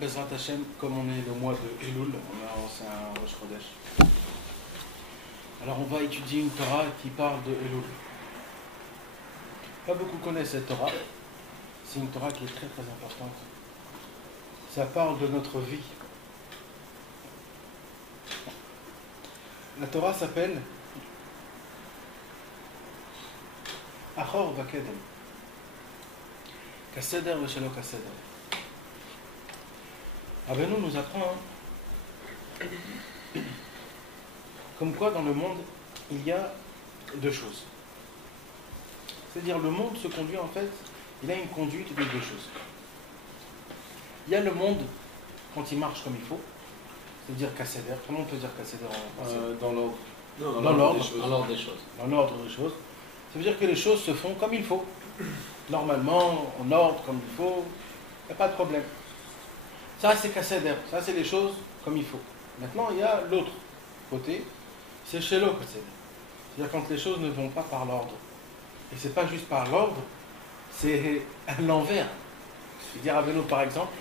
Bezrat Hashem, comme on est le mois de Elul, c'est un Rosh Chodesh. Alors on va étudier une Torah qui parle de Elul. Pas beaucoup connaissent cette Torah. C'est une Torah qui est très très importante. Ça parle de notre vie. La Torah s'appelle Achor Vakedem. Kasseder Veshelo Kasseder. Rabbeinu nous apprend comme quoi dans le monde il y a deux choses. C'est-à-dire le monde se conduit en fait, il a une conduite de deux choses. Il y a le monde quand il marche comme il faut, c'est-à-dire Kasseder. Comment on peut dire Kasseder en français? Dans l'ordre. Dans l'ordre des choses. Dans l'ordre des choses. Ça veut dire que les choses se font comme il faut. Normalement, en ordre, comme il faut, il n'y a pas de problème. Ça, c'est Kasseder. Ça, c'est les choses comme il faut. Maintenant, il y a l'autre côté, c'est Shelo Kasseder. C'est-à-dire quand les choses ne vont pas par l'ordre. Et c'est pas juste par l'ordre, c'est à l'envers. Je veux dire, Rabbeinu, par exemple,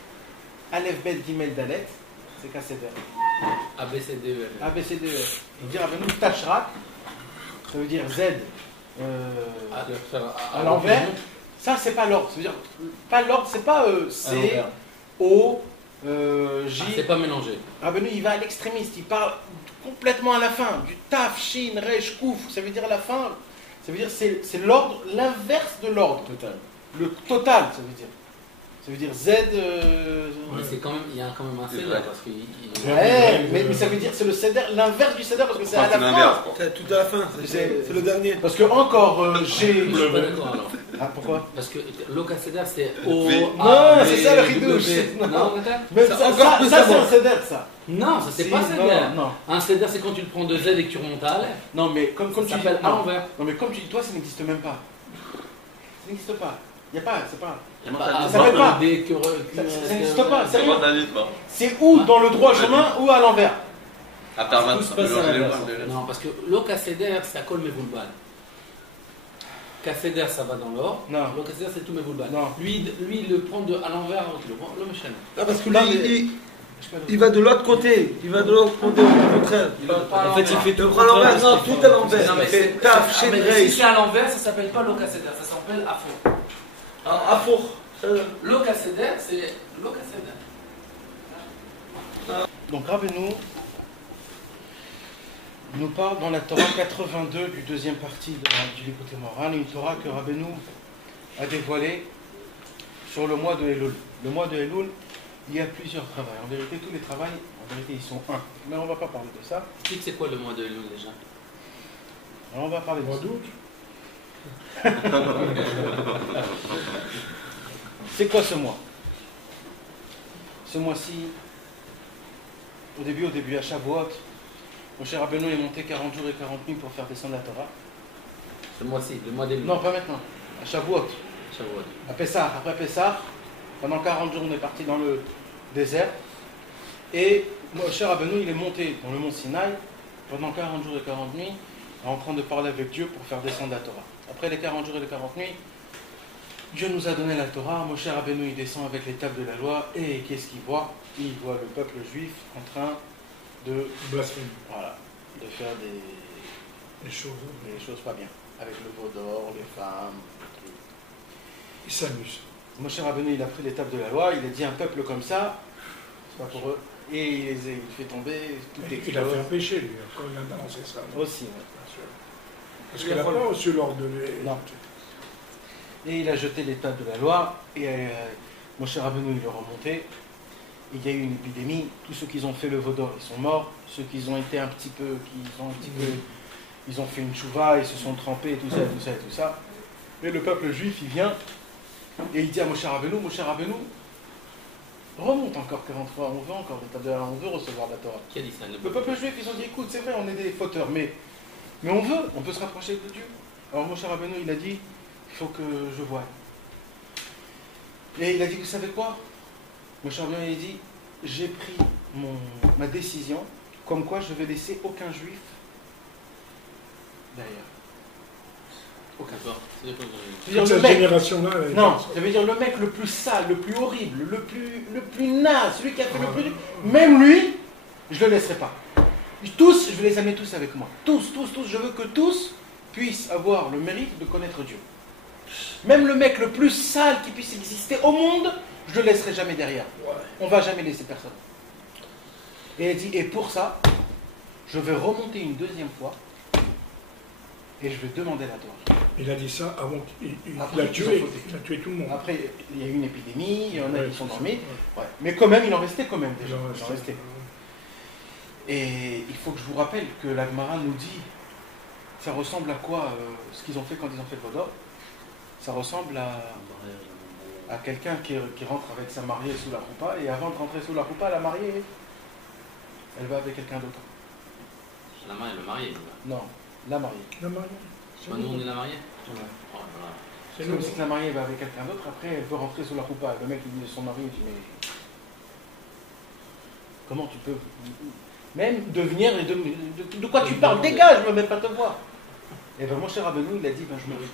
Aleph Bet Gimel Dalet, c'est Kasseder. ABCDE. ABCDE. Il dit Rabbeinu Tashrak, ça veut dire Z à l'envers. Ça, c'est pas l'ordre. Ça veut dire, pas l'ordre, c'est pas C, O, J. C'est pas mélangé. Rabbeinu, il va à l'extrémiste, il parle complètement à la fin, du Taf, Shin, Resh, Kouf, ça veut dire à la fin, ça veut dire c'est l'ordre, l'inverse de l'ordre. Total. Le total, ça veut dire. Ça veut dire Z. Mais c'est quand même, il y a quand même un céder parce qu'il. Ouais, mais ça veut dire c'est le céder, l'inverse du céder parce que c'est à la fin. C'est tout à la fin, c'est le dernier. Parce que encore j'ai. Je suis pas d'accord alors. Ah pourquoi? Parce que l'ocacéder c'est O. Non, c'est ça le ridouche. Non, mais ça c'est un céder ça. Non, ça c'est pas céder. Non. Un céder c'est quand tu le prends de Z et que tu remontes à Aleph. Non, mais comme tu dis à l'envers. Non, mais comme tu dis, toi ça n'existe même pas. Ça n'existe pas. Il n'y a pas, c'est pas. Ça s'appelle pas. Ça n'existe pas. C'est ou dans le droit chemin ou à l'envers. Non, parce que l'ocacéder c'est à Kol Mevoulbal. Kasséder ça va dans l'or. Non. L'ocacéder c'est tout Mevoulbal. Non. Lui il le prend à l'envers, le méchant. Non, parce que là, il va de l'autre côté. Il va de l'autre côté, au contraire. En fait, il fait tout à l'envers. Non, tout à l'envers. C'est taf, chez si c'est à l'envers, ça s'appelle pas l'ocacéder, ça s'appelle Afour. Afour. L'ocacéder, c'est l'ocacéder. Donc Rabbeinu nous parle dans la Torah 82 du deuxième partie du Likutei Moharan, une Torah que Rabbeinu a dévoilée sur le mois de Elul. Le mois de Elul, il y a plusieurs travails. En vérité, tous les travails, en vérité, ils sont un. Mais on ne va pas parler de ça. Explique c'est quoi le mois de Elul déjà? Alors on va parler de Mois ça. d'août. C'est quoi ce mois? Ce mois-ci, au début, à Shavuot, mon cher Rabbeinu est monté 40 jours et 40 nuits pour faire descendre la Torah. Ce mois-ci, le mois d'Elul. Non, pas maintenant. À Shavuot. À Pessah. Après Pessah, pendant 40 jours, on est parti dans le désert. Et mon cher Rabbeinu, il est monté dans le mont Sinaï pendant 40 jours et 40 nuits, en train de parler avec Dieu pour faire descendre la Torah. Après les 40 jours et les 40 nuits, Dieu nous a donné la Torah. Mon cher Rabbeinu, il descend avec les tables de la loi. Et qu'est-ce qu'il voit? Il voit le peuple juif en train de blasphème. Voilà, de faire des choses pas bien. Avec le veau d'or, les femmes, les trucs. Il s'amuse. Mon cher Rabbeinu, il a pris les tables de la loi. Il a dit un peuple comme ça, c'est pas pour eux. Et il fait tomber tout les Il a fait un péché, lui, quand il a balancé ça. Aussi, ouais. Parce qu'il n'a pas reçu l'ordre de lui. Non. Et il a jeté les tables de la loi, et mon cher Rabbeinu, il est remonté. Il y a eu une épidémie. Tous ceux qui ont fait le veau d'or, ils sont morts. Ceux qui ont été un petit peu, ils ont fait une chouva, ils se sont trempés, tout ça. Et le peuple juif, il vient, et il dit à mon cher Rabbeinu, remonte encore 40 fois, on veut encore des tables de la loi, on veut recevoir la Torah. Qui a dit ça? Le peuple juif, ils ont dit, écoute, c'est vrai, on est des fauteurs, mais on peut se rapprocher de Dieu. Alors mon cher Rabbeinu, il a dit, il faut que je voie. Et il a dit, vous savez quoi? Mon cher Rabbeinu, il a dit, j'ai pris ma décision, comme quoi je ne vais laisser aucun juif derrière. Cette génération-là. Non, ça veut dire le mec le plus sale, le plus horrible, le plus naze, celui qui a fait le plus. Même lui, je ne le laisserai pas. Tous, je vais les amener tous avec moi. Tous. Je veux que tous puissent avoir le mérite de connaître Dieu. Même le mec le plus sale qui puisse exister au monde, je ne le laisserai jamais derrière. On ne va jamais laisser personne. Et il dit, et pour ça, je vais remonter une deuxième fois et je vais demander la Torah. Il a dit ça avant qu'il a tué tout le monde. Après, il y a eu une épidémie, il y en a qui sont dormis. Ouais. Mais quand même, il en restait quand même déjà. Il en restait. Et il faut que je vous rappelle que la Gemara nous dit, ça ressemble à quoi ce qu'ils ont fait quand ils ont fait le Vaudor? Ça ressemble à quelqu'un qui rentre avec sa mariée sous la roupa, et avant de rentrer sous la roupa, la mariée, elle va avec quelqu'un d'autre. La mariée, le marié. Non, la mariée. La mariée. Nous, on est la mariée. Ouais. Oh, voilà. C'est comme si la mariée va avec quelqu'un d'autre, après elle veut rentrer sous la roupa. Le mec il dit à son mari, il dit mais comment tu peux même devenir et de quoi tu parles? Dégage, je ne veux même pas te voir. Et bien mon cher Rabbeinu, il a dit ben je me fous.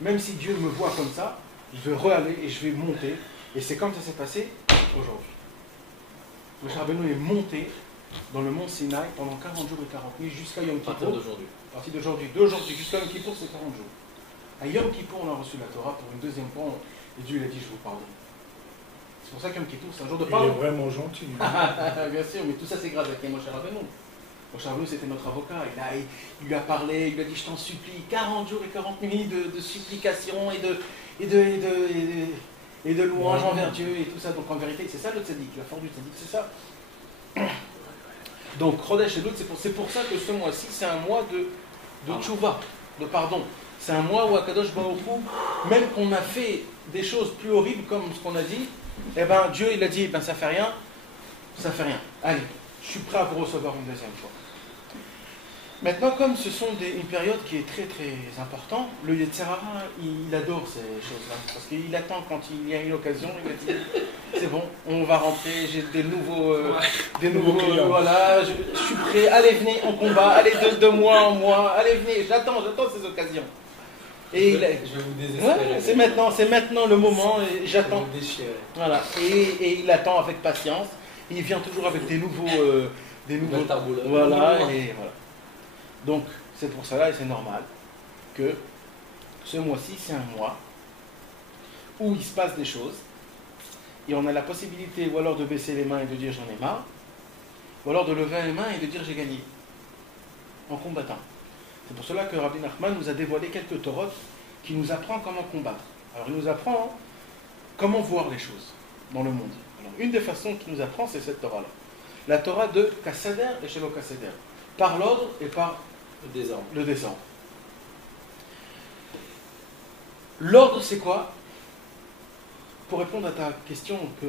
Même si Dieu me voit comme ça, je vais re-aller et je vais monter. Et c'est comme ça s'est passé aujourd'hui. Mon cher Rabbeinu est monté dans le mont Sinaï pendant 40 jours et 40 nuits jusqu'à Yom Kippour. À partir d'aujourd'hui. D'aujourd'hui jusqu'à Yom Kippour, c'est 40 jours. À Yom Kippour, on a reçu la Torah pour une deuxième fois. Et Dieu il a dit, je vous pardonne. C'est pour ça que Yom Kippour, c'est un jour de pardon. Il est vraiment gentil. Bien sûr, mais tout ça c'est grâce à qui? Moshe Rabbeinu. Moshe Rabbeinu, c'était notre avocat. Il lui a parlé, il lui a dit, je t'en supplie, 40 jours et 40 nuits de supplication et de louange envers Dieu et tout ça. Donc en vérité, c'est ça le tzaddik, la force du tzaddik, c'est ça. Donc Chodesh Elul, c'est pour ça que ce mois-ci, c'est un mois de tchouva, de pardon. C'est un mois où Akadosh Baruch Hu, même qu'on a fait des choses plus horribles comme ce qu'on a dit, eh ben Dieu il a dit, ben ça fait rien. Allez, je suis prêt à vous recevoir une deuxième fois. Maintenant, comme ce sont une période qui est très très importante, le Yetzer Hara, il adore ces choses-là. Parce qu'il attend quand il y a une occasion, il a dit, c'est bon, on va rentrer, j'ai des nouveaux voilà, je suis prêt, allez venez en combat, allez de mois en mois, allez venez, j'attends ces occasions. Et je vais vous désespérer. Ouais, c'est maintenant le moment, et j'attends. Voilà, et il attend avec patience, et il vient toujours avec des nouveaux voilà, et voilà. Donc, c'est pour cela, et c'est normal, que ce mois-ci, c'est un mois où il se passe des choses, et on a la possibilité ou alors de baisser les mains et de dire j'en ai marre, ou alors de lever les mains et de dire j'ai gagné, en combattant. C'est pour cela que Rabbi Nachman nous a dévoilé quelques torotes qui nous apprend comment combattre. Alors, il nous apprend comment voir les choses dans le monde. Alors, une des façons qu'il nous apprend, c'est cette Torah-là. La Torah de Kassader et Shelo Kassader. Par l'ordre et par le désordre. L'ordre, c'est quoi? Pour répondre à ta question, que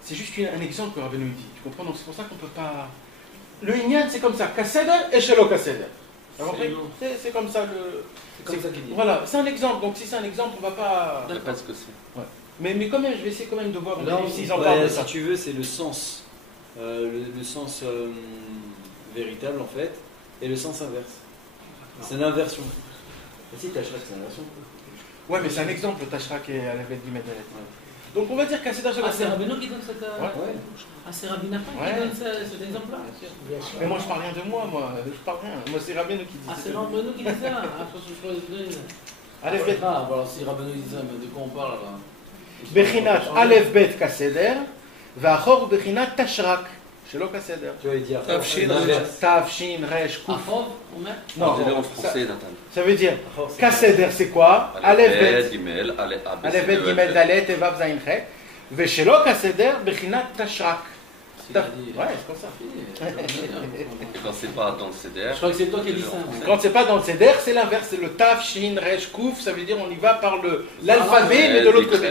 c'est juste un exemple que Rabbeinu dit. Tu comprends? Donc c'est pour ça qu'on ne peut pas... Le Inyan, c'est comme ça. Kassader et Shelo Kassader. C'est comme ça C'est comme ça qu'il dit. Voilà, c'est un exemple. Donc si c'est un exemple, on ne va pas... Je ne sais pas ce que c'est. Ouais. Mais quand même, je vais essayer quand même de voir s'ils en Ouais, parlent de si ça. tu veux, c'est le sens. Le sens véritable en fait, et le sens inverse. C'est l'inversion. Si, Tachrak, c'est l'inversion. Ouais, mais c'est un exemple, Tachrak et Alavet du Medalet. Donc on va dire qu'à cet âge-là. C'est Rabbeinu qui donne cette. Ouais. Ah, c'est Rabbi Nachman qui donne cet exemple-là. Bien sûr. Mais moi je parle rien de moi, je parle rien. Moi c'est Rabbeinu qui dit Ah, ça. c'est Rabbeinu qui dit ça. Ah, je donne. Aleph Bet. Ah, alors si Rabbeinu dit ça, mais de quoi on parle là? Bechinat Aleph Bet Kaseder, Vachor Bechinat Tachrak. Shelo Kaseder. Tu vas dire Tavshin, Resh, Kouf. Afov, on met. Non, Je l'ai en français, Nathan. ça veut dire Kaseder c'est quoi? Aleph Bet. Gimel, Aleph Bet Gimel Dalet et Vav Zayin Chet. Veshelo Kaseder Bechinat Tachrak. Ouais, c'est comme ça. Et quand c'est pas dans le CDR. Je crois que c'est toi qui dis ça. Quand c'est pas dans le Seder, c'est l'inverse, c'est le Taf, Shin, Resh, Kouf, ça veut dire on y va par l'alphabet, mais de l'autre côté.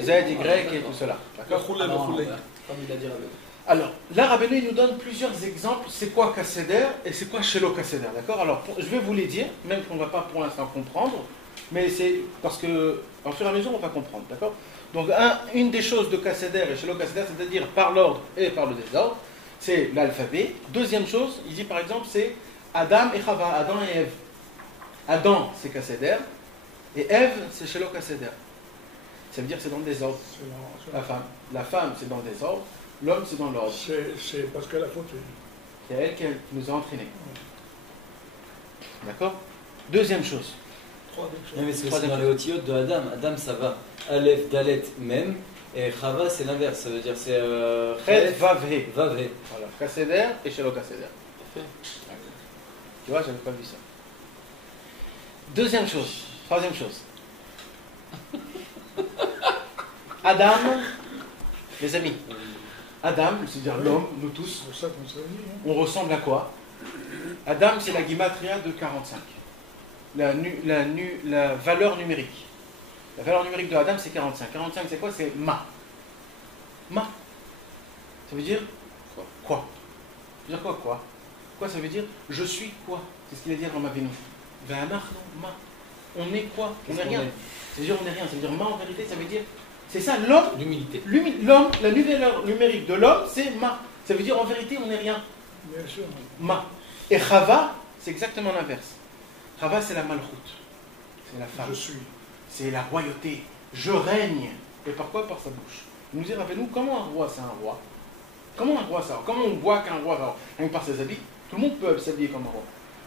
Z, Y et tout cela. D'accord? Comme il a dit Rabbeinu. Alors, là, Rabbeinu nous donne plusieurs exemples. C'est quoi Kaseder et c'est quoi Shelo Kaseder, d'accord? Alors, je vais vous les dire, même qu'on ne va pas pour l'instant comprendre, mais c'est parce que, en fur et à mesure, on va comprendre, d'accord? Donc, une des choses de Kaseder et Shelo Kaseder, c'est-à-dire par l'ordre et par le désordre, c'est l'alphabet. Deuxième chose, il dit par exemple, c'est Adam et Chava, Adam et Ève. Adam, c'est Kasséder, et Ève, c'est Shelo Kasséder. Ça veut dire que c'est dans le désordre. La femme, c'est dans le désordre. L'homme, c'est dans l'ordre. C'est parce qu'elle a fauté. C'est elle qui nous a entraînés. D'accord? Deuxième chose. Non, mais c'est dans les otiotes de Adam. Adam, ça va. Aleph, Dalet, même. Et Chava, c'est l'inverse. Ça veut dire c'est. Chet, Vav, He. Vav, He. Voilà. Kasséder et Shelo Kasséder. Tu vois, j'avais pas vu ça. Deuxième chose. Troisième chose. Adam, les amis. Adam, c'est-à-dire l'homme, nous tous, C'est pour ça qu'on se réunit. on ressemble à quoi? Adam, c'est la guimatria de 45. La valeur numérique. La valeur numérique de Adam, c'est 45. 45, c'est quoi? C'est ma. Ma. Ça veut dire quoi? Ça veut dire quoi? Quoi, ça veut dire je suis quoi? C'est ce qu'il a dit dans ma vénou. Ma. On est quoi? On n'est rien. C'est-à-dire on n'est rien. Ça veut dire ma en vérité, ça veut dire. C'est ça, l'homme. L'humilité. L'homme, la valeur numérique de l'homme, c'est ma. Ça veut dire en vérité, on n'est rien. Bien sûr. Ma. Et Chava, c'est exactement l'inverse. Chava, c'est la malchoute. C'est la femme. Je suis. C'est la royauté. Je règne. Et par quoi? Par sa bouche. Il nous dit, rappelez-nous, comment un roi, c'est un roi? Comment un roi, ça? Comment on voit qu'un roi, alors, rien que par ses habits, tout le monde peut s'habiller comme un roi.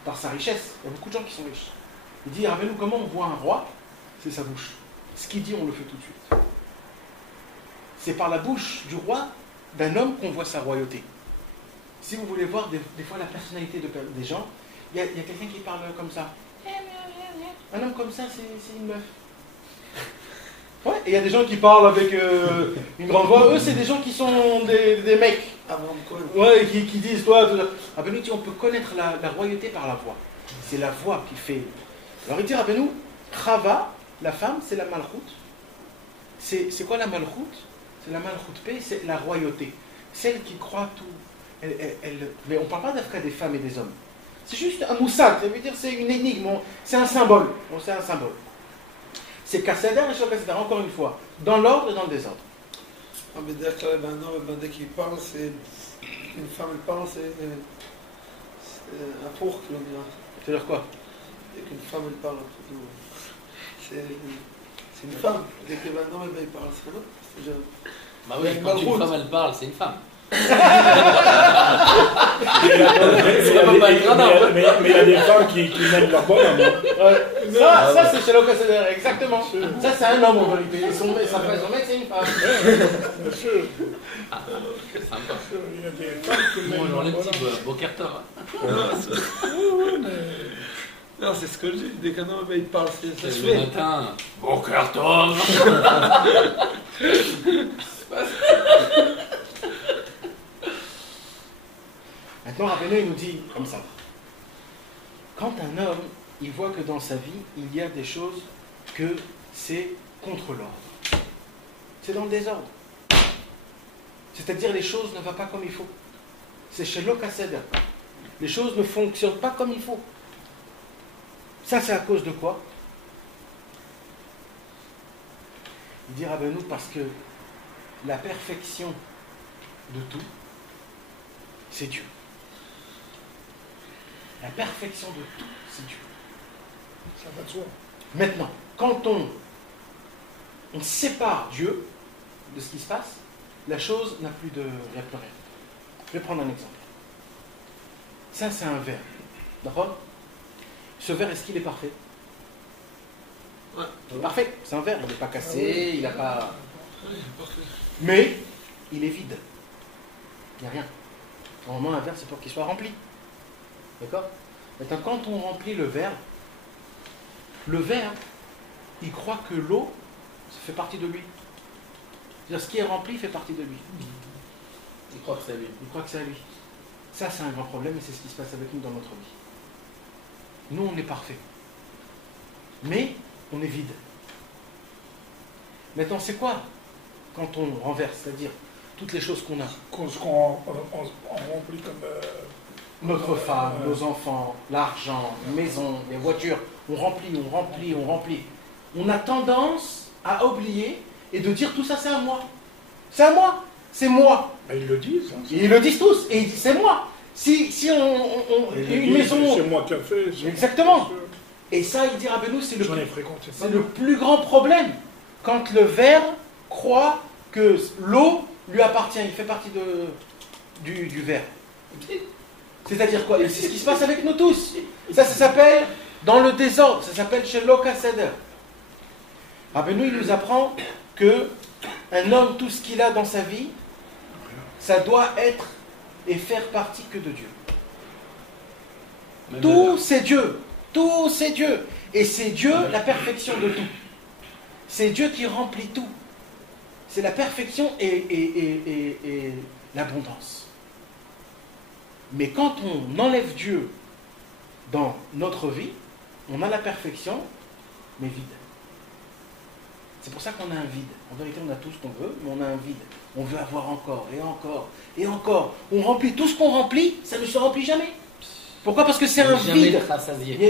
Par sa richesse. Il y a beaucoup de gens qui sont riches. Il dit, rappelez-nous, comment on voit un roi? C'est sa bouche. Ce qu'il dit, on le fait tout de suite. C'est par la bouche du roi, d'un homme, qu'on voit sa royauté. Si vous voulez voir des fois la personnalité des gens, il y a quelqu'un qui parle comme ça. Un homme comme ça, c'est une meuf. Ouais, et il y a des gens qui parlent avec une grande voix. Eux, c'est des gens qui sont des mecs. Ouais, qui disent, toi, rappelez-nous, on peut connaître la royauté par la voix. C'est la voix qui fait. Alors il dit, rappelez-nous, Chava, la femme, c'est la malchoute. C'est quoi la malchoute? C'est la malchoute paix, c'est la royauté. Celle qui croit tout. Mais on ne parle pas d'Afrique des femmes et des hommes. C'est juste un moussad, ça veut dire c'est une énigme, c'est un symbole. Bon, c'est un symbole. C'est Kasséder et Shelo Kasséder, encore une fois, dans l'ordre et dans le désordre. Ah, mais d'accord, un homme, dès qu'il parle, c'est. Une femme, elle parle, c'est un four, que l'on dirait. C'est-à-dire quoi? Dès qu'une femme, elle parle, c'est une femme. Dès qu'un homme, il parle, c'est un homme. C'est-à-dire. Bah oui, quand une femme elle parle, c'est une femme. Mais il y a des femmes qui mènent leur bonhomme. Ouais. Ça c'est Shelo Kasséder, exactement. Ça, c'est un homme en vérité. Son mec, c'est une femme. Bien sûr. C'est sympa. Il y a des femmes qui mènent Bon, leur genre les bonhomme. petits Bokertov. Non, c'est ce que je dis. Dès qu'un homme, il parle, ça se Le fait. matin, Bokertov. Maintenant, Rabbeinu, il nous dit comme ça. Quand un homme, il voit que dans sa vie, il y a des choses que c'est contre l'ordre. C'est dans le désordre. C'est-à-dire les choses ne vont pas comme il faut. C'est Shelo Kasséder. Les choses ne fonctionnent pas comme il faut. Ça, c'est à cause de quoi? Il dit Rabbeinu parce que la perfection de tout, c'est Dieu. La perfection de tout, c'est Dieu. Ça va de soi. Maintenant, quand on sépare Dieu de ce qui se passe, la chose n'a plus de rien. Je vais prendre un exemple. Ça, c'est un verre. D'accord? Ce verre, est-ce qu'il est parfait? Ouais. Il est parfait. C'est un verre. Il n'est pas cassé, il n'a pas... Oui, parfait. Mais, il est vide. Il n'y a rien. Normalement, un verre, c'est pour qu'il soit rempli. D'accord? Maintenant, quand on remplit le verre, il croit que l'eau, ça fait partie de lui. C'est-à-dire, ce qui est rempli fait partie de lui. Il croit que c'est lui. Il croit que c'est à lui. Ça, c'est un grand problème et c'est ce qui se passe avec nous dans notre vie. Nous, on est parfait. Mais, on est vide. Maintenant, c'est quoi quand on renverse? C'est-à-dire, toutes les choses qu'on a. On remplit comme. Notre femme, nos enfants, l'argent, les maisons, les voitures. On remplit. On a tendance à oublier et de dire tout ça, c'est à moi. C'est à moi. C'est moi. Mais ils le disent. Hein, Et ils le disent tous. Et ils disent, c'est moi. Si une maison... C'est moi qui ai fait. Exactement. Et ça, il dit Rabbeinu, c'est J'en ai fréquenté. c'est le plus grand problème. Quand le ver croit que l'eau lui appartient, il fait partie du ver. C'est-à-dire quoi? Et c'est ce qui se passe avec nous tous. Ça s'appelle, dans le désordre, ça s'appelle chez Loka Seder. Rabbeinu, il nous apprend que un homme, tout ce qu'il a dans sa vie, ça doit être et faire partie que de Dieu. Même Tout c'est Dieu. Tout c'est Dieu. Et c'est Dieu la perfection de tout. C'est Dieu qui remplit tout. C'est la perfection et l'abondance. Mais quand on enlève Dieu dans notre vie, on a la perfection, mais vide. C'est pour ça qu'on a un vide. En vérité, on a tout ce qu'on veut, mais on a un vide. On veut avoir encore, et encore, et encore. On remplit tout ce qu'on remplit, ça ne se remplit jamais. Pourquoi? Parce que c'est un jamais vide. rassasié. Il n'y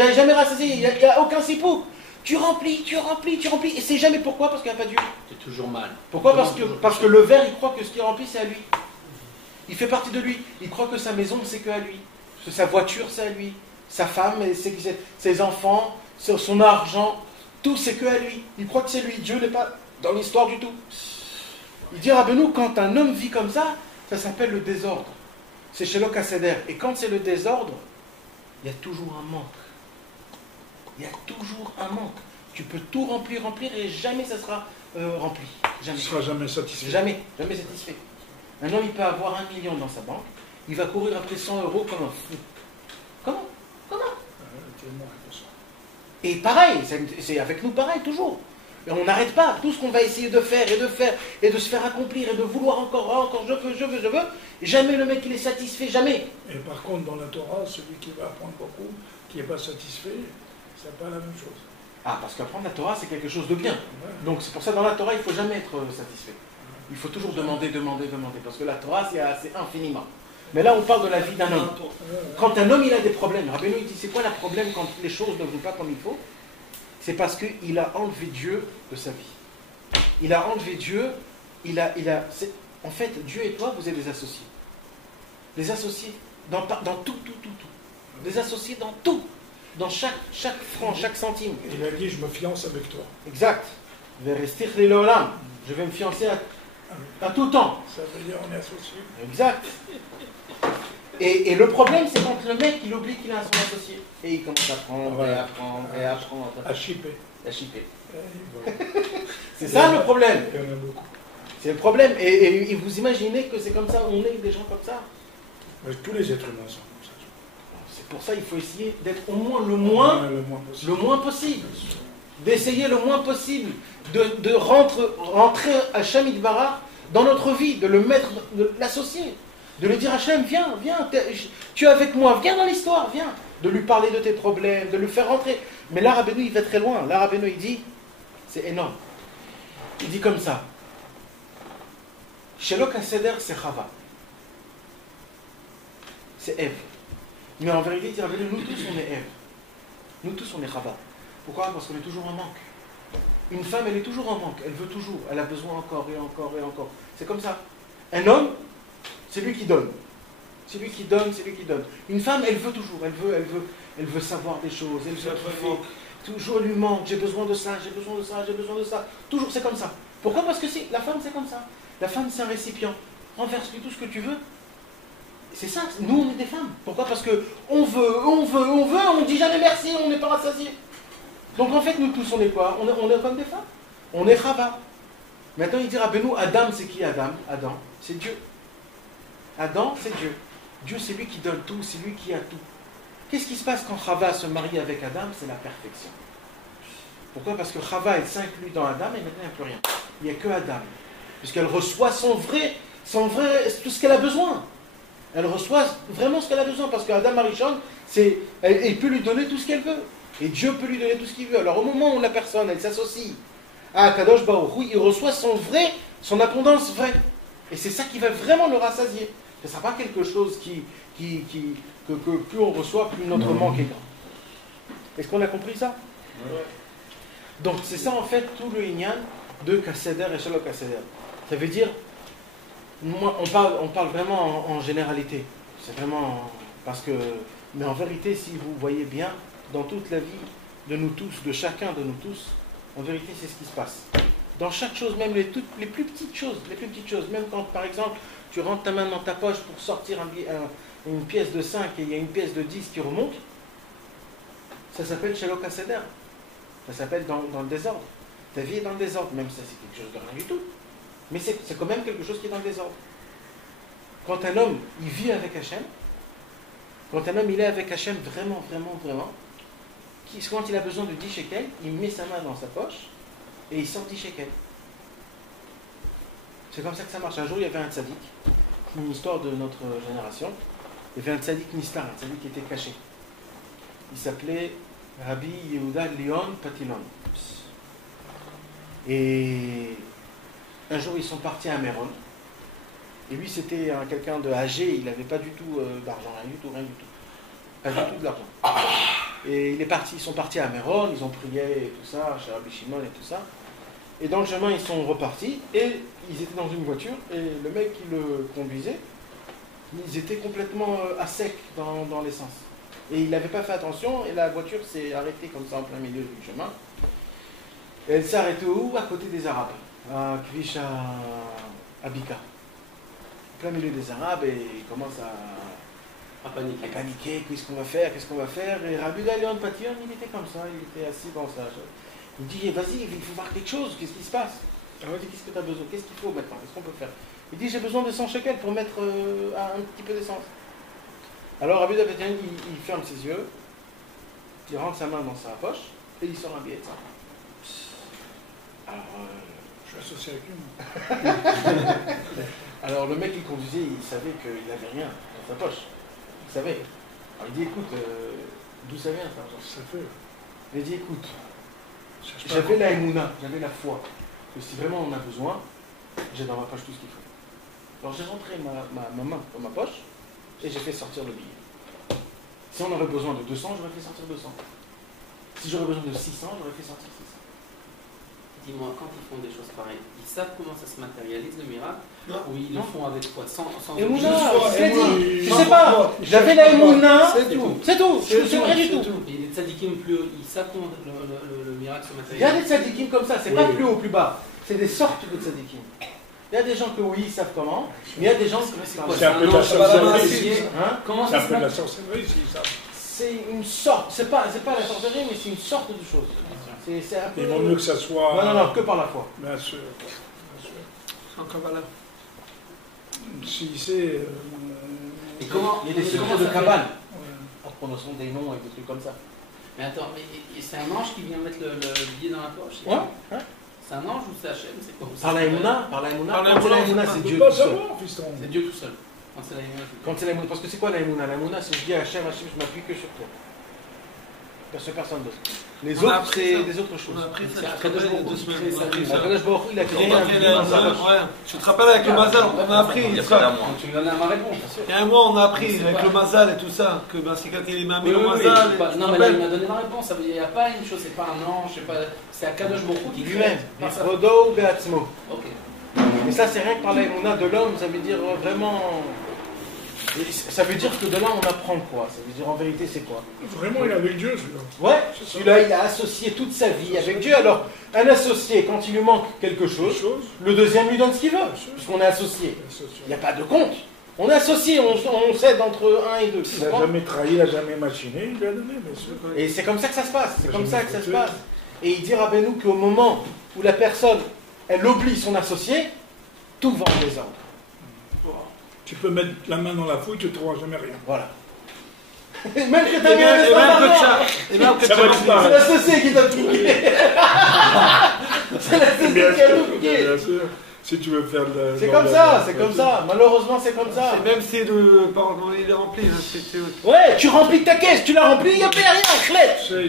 a jamais rassasié, il n'y a aucun sipou. Tu remplis, et c'est jamais pourquoi? Parce qu'il n'y a pas Dieu. C'est toujours mal. Pourquoi? Parce que le ver, il croit que ce qu'il remplit, c'est à lui. Il fait partie de lui. Il croit que sa maison, c'est que à lui. Que sa voiture, c'est à lui. Sa femme, ses enfants, son argent, tout, c'est que à lui. Il croit que c'est lui. Dieu n'est pas dans l'histoire du tout. Il dit Rabbeinu, quand un homme vit comme ça s'appelle le désordre. C'est chez Loka Seder. Et quand c'est le désordre, il y a toujours un manque. Il y a toujours un manque. Tu peux tout remplir, et jamais ça sera rempli. Jamais. Tu ne seras jamais satisfait. Jamais satisfait. Un homme, il peut avoir 1 million dans sa banque, il va courir après 100 euros comme un fou. Comment? Et pareil, c'est avec nous pareil, toujours. Et on n'arrête pas. Tout ce qu'on va essayer de faire, et de se faire accomplir, et de vouloir encore, je veux, jamais le mec il est satisfait, jamais. Et par contre, dans la Torah, celui qui va apprendre beaucoup, qui n'est pas satisfait, c'est pas la même chose. Ah, parce qu'apprendre la Torah, c'est quelque chose de bien. Ouais. Donc c'est pour ça, dans la Torah, il ne faut jamais être satisfait. Il faut toujours demander, parce que la Torah, c'est infiniment. Mais là, on parle de la vie d'un homme. Quand un homme, il a des problèmes, Rabbeinu, il dit, c'est quoi le problème quand les choses ne vont pas comme il faut? C'est parce qu'il a enlevé Dieu de sa vie. Il a enlevé Dieu, en fait, Dieu et toi, vous êtes des associés. Des associés dans tout. Des associés dans tout. Dans chaque franc, chaque centime. Il a dit, je me fiance avec toi. Exact. Je vais me fiancer à tout temps. Ça veut dire on est associés. Exact. Et le problème, c'est quand le mec, il oublie qu'il a son associé. Et il commence à apprendre, et apprendre. À chipper. C'est ça le problème. Il y en a beaucoup. C'est le problème. Et vous imaginez que c'est comme ça, on est des gens comme ça. Mais tous les êtres humains sont comme ça. C'est pour ça qu'il faut essayer d'être au moins le moins possible. D'essayer le moins possible de rentrer Hachem Yitbarach dans notre vie, de le mettre, de l'associer, de lui dire Hachem, viens, tu es avec moi, viens dans l'histoire, viens, de lui parler de tes problèmes, de le faire rentrer. Mais là, Rabbeinu, il va très loin. Là, Rabbeinu, il dit, c'est énorme. Il dit comme ça. Chez Loka Seder, c'est Chava. C'est Ève. Mais en vérité, il dit Rabbeinu, nous tous, on est Ève. Nous tous, on est Chava. Pourquoi? Parce qu'on est toujours en manque. Une femme, elle est toujours en manque. Elle veut toujours. Elle a besoin encore et encore et encore. C'est comme ça. Un homme, c'est lui qui donne. C'est lui qui donne. Une femme, elle veut toujours. Elle veut savoir des choses. Elle veut toujours, elle lui manque. J'ai besoin de ça. Toujours, c'est comme ça. Pourquoi? Parce que la femme, c'est comme ça. La femme, c'est un récipient. Renverse-lui tout ce que tu veux. C'est ça. Nous, on est des femmes. Pourquoi? Parce que on veut. On dit jamais merci. On n'est pas rassasié. Donc en fait, nous tous, on est quoi? On est comme des femmes. On est Chava. Maintenant, il dit Rabbeinu, Adam, c'est qui Adam? Adam, c'est Dieu. Adam, c'est Dieu. Dieu, c'est lui qui donne tout, c'est lui qui a tout. Qu'est-ce qui se passe quand Chava se marie avec Adam? C'est la perfection. Pourquoi? Parce que Chava, elle s'inclut dans Adam et maintenant, il n'y a plus rien. Il n'y a que Adam. Puisqu'elle reçoit son vrai, tout ce qu'elle a besoin. Elle reçoit vraiment ce qu'elle a besoin. Parce qu'Adam Arishon, elle peut lui donner tout ce qu'elle veut. Et Dieu peut lui donner tout ce qu'il veut. Alors au moment où la personne, elle s'associe à Kadosh Baruch Hu, il reçoit son abondance vraie. Et c'est ça qui va vraiment le rassasier. Ce ne sera pas quelque chose que plus on reçoit, plus notre manque est grand. Est-ce qu'on a compris ça? Ouais. Donc c'est ça en fait tout le Inyan de Kaseder et Shalom Kaseder. Ça veut dire, on parle vraiment en généralité. C'est vraiment parce que, mais en vérité, si vous voyez bien, dans toute la vie de nous tous, de chacun de nous tous, en vérité, c'est ce qui se passe. Dans chaque chose, même les plus petites choses, même quand, par exemple, tu rentres ta main dans ta poche pour sortir une pièce de 5 et il y a une pièce de 10 qui remonte, ça s'appelle Shalok HaSeder. Ça s'appelle dans le désordre. Ta vie est dans le désordre, même si ça c'est quelque chose de rien du tout. Mais c'est quand même quelque chose qui est dans le désordre. Quand un homme, il vit avec Hachem, quand un homme, il est avec Hachem vraiment, quand il a besoin de 10 shekels, il met sa main dans sa poche et il sort 10 shekels. C'est comme ça que ça marche. Un jour, il y avait un tzaddik, une histoire de notre génération. Il y avait un tzaddik Nistar, un tzaddik qui était caché. Il s'appelait Rabbi Yehuda Leon Patilon. Et un jour, ils sont partis à Méron. Et lui, c'était quelqu'un de âgé, il n'avait pas du tout d'argent, rien du tout. Pas du tout de l'argent. Et ils sont partis à Méron, ils ont prié et tout ça, chez Rabbi Shimon et tout ça. Et dans le chemin, ils sont repartis et ils étaient dans une voiture et le mec qui le conduisait, ils étaient complètement à sec dans l'essence. Et il n'avait pas fait attention et la voiture s'est arrêtée comme ça en plein milieu du chemin. Et elle s'est arrêtée où? À côté des Arabes, à Kvish à Bika. En plein milieu des Arabes et ils commencent à paniquer, qu'est-ce qu'on va faire? Et Rabbi Leon Patilon, il était comme ça, il était assis dans sa... Il dit, vas-y, il faut voir quelque chose, qu'est-ce qui se passe? Alors il dit, qu'est-ce que tu as besoin? Qu'est-ce qu'il faut maintenant? Qu'est-ce qu'on peut faire? Il dit, j'ai besoin de 100 shekels pour mettre un petit peu d'essence. Alors Rabbi Leon Patilon, il ferme ses yeux, il rentre sa main dans sa poche et il sort un billet de ça. Alors, je suis associé avec lui. Alors le mec qui conduisait, il savait qu'il n'avait rien dans sa poche. Il savait. Alors il dit, écoute, d'où ça vient ça? Ça fait. Il dit, écoute, j'avais la émouna, j'avais la foi, que si vraiment on a besoin, j'ai dans ma poche tout ce qu'il faut. Alors j'ai rentré ma main dans ma poche et j'ai fait sortir le billet. Si on aurait besoin de 200, j'aurais fait sortir 200. Si j'aurais besoin de 600, j'aurais fait sortir 600. Dis-moi, quand ils font des choses pareilles, ils savent comment ça se matérialise le miracle? Non. Ou ils le font avec quoi? Sans Emouna, je l'ai dit, je sais pas, j'avais la Emouna, c'est tout, c'est rien du tout. Et les tzadikim plus haut, ils savent comment le miracle se Il y a matérialise? des tzadikim comme ça, c'est pas plus haut, plus bas, c'est des sortes de tzadikim. Il y a des gens que oui, ils savent comment, mais il y a des gens qui C'est quoi? C'est un peu de la sorcellerie. Comment C'est un ça se peu de la matérialise? sorcellerie, s'ils savent. C'est une sorte, c'est pas la sorcellerie, mais c'est une sorte de chose. C'est un peu... Il vaut mieux que ça soit. Non, que par la foi. Bien sûr. En Kabbalah. Si c'est. Et comment? Il y a des secrets de Kabbale, en prononçant des noms et des trucs comme ça. Mais attends, mais c'est un ange qui vient mettre le billet dans la poche? Ouais. C'est un ange ou c'est Hachem? C'est quoi? Par la Emouna, quand c'est la Emouna, c'est On Dieu peut pas tout seul. savoir, fiston. C'est Dieu tout seul. Quand c'est la Emouna, Quand c'est la Emouna, parce que c'est quoi la Emouna? La Emouna, c'est je dis à Hachem, je m'appuie que sur toi. Personne d'autre. Les On a autres, appris c'est ça. des autres choses. On a appris ça, C'est tu te après rappelles, il y a 2 deux semaines. jours, on a appris ça. Akadosh Baruch Hu, il a créé On a un appris billet dans sa poche. ouais. Tu te rappelles avec le Mazal, on a appris. Il y a pas d'un mois. Tu me donnais ma réponse. Il y a un mois, on a appris C'est avec pas- le Mazal et tout ça, que ben, c'est quelqu'un qui m'a mis le Oui, Mazal. non, mais là, il m'a donné ma réponse. Ça veut dire, il n'y a pas une chose, c'est pas un ange, c'est Akadosh Baruch Hu qui crée. Lui-même, Par sa- Rodo Beatzmo. Ok. Mais ça, c'est rien que par la Emouna de l'homme, ça veut dire vraiment. Et ça veut dire que de là, on apprend quoi? Ça veut dire en vérité, c'est quoi? Vraiment, il est avec Dieu, celui-là. Ouais, celui-là, il a associé toute sa vie avec Dieu. Alors, un associé, quand il lui manque quelque chose, le deuxième lui donne ce qu'il veut, puisqu'on est associé. Il n'y a pas de compte. On est associé, on s'aide entre 1 et 2. Il n'a jamais trahi, il n'a jamais machiné, il lui a donné, bien sûr. Et c'est comme ça que ça se passe. C'est Il a comme jamais ça que ça se fauté. passe. Et il dit Rabbeinu qu'au moment où la personne, elle oublie son associé, tout va en désordre. Tu peux mettre la main dans la fouille, tu ne trouveras jamais rien. Voilà. Et même que Et t'as mis un même que Ça va être c'est pareil. l'associé qui t'a piqué. C'est l'associé Bien qui a sûr, tout piqué. bien sûr. Si tu veux faire de C'est comme ça, c'est comme ça. Malheureusement, c'est comme ça. Et même si le pardon, il est rempli, hein, Ouais, tu remplis ta caisse, tu l'as remplie, il n'y a plus rien, chlette. C'est-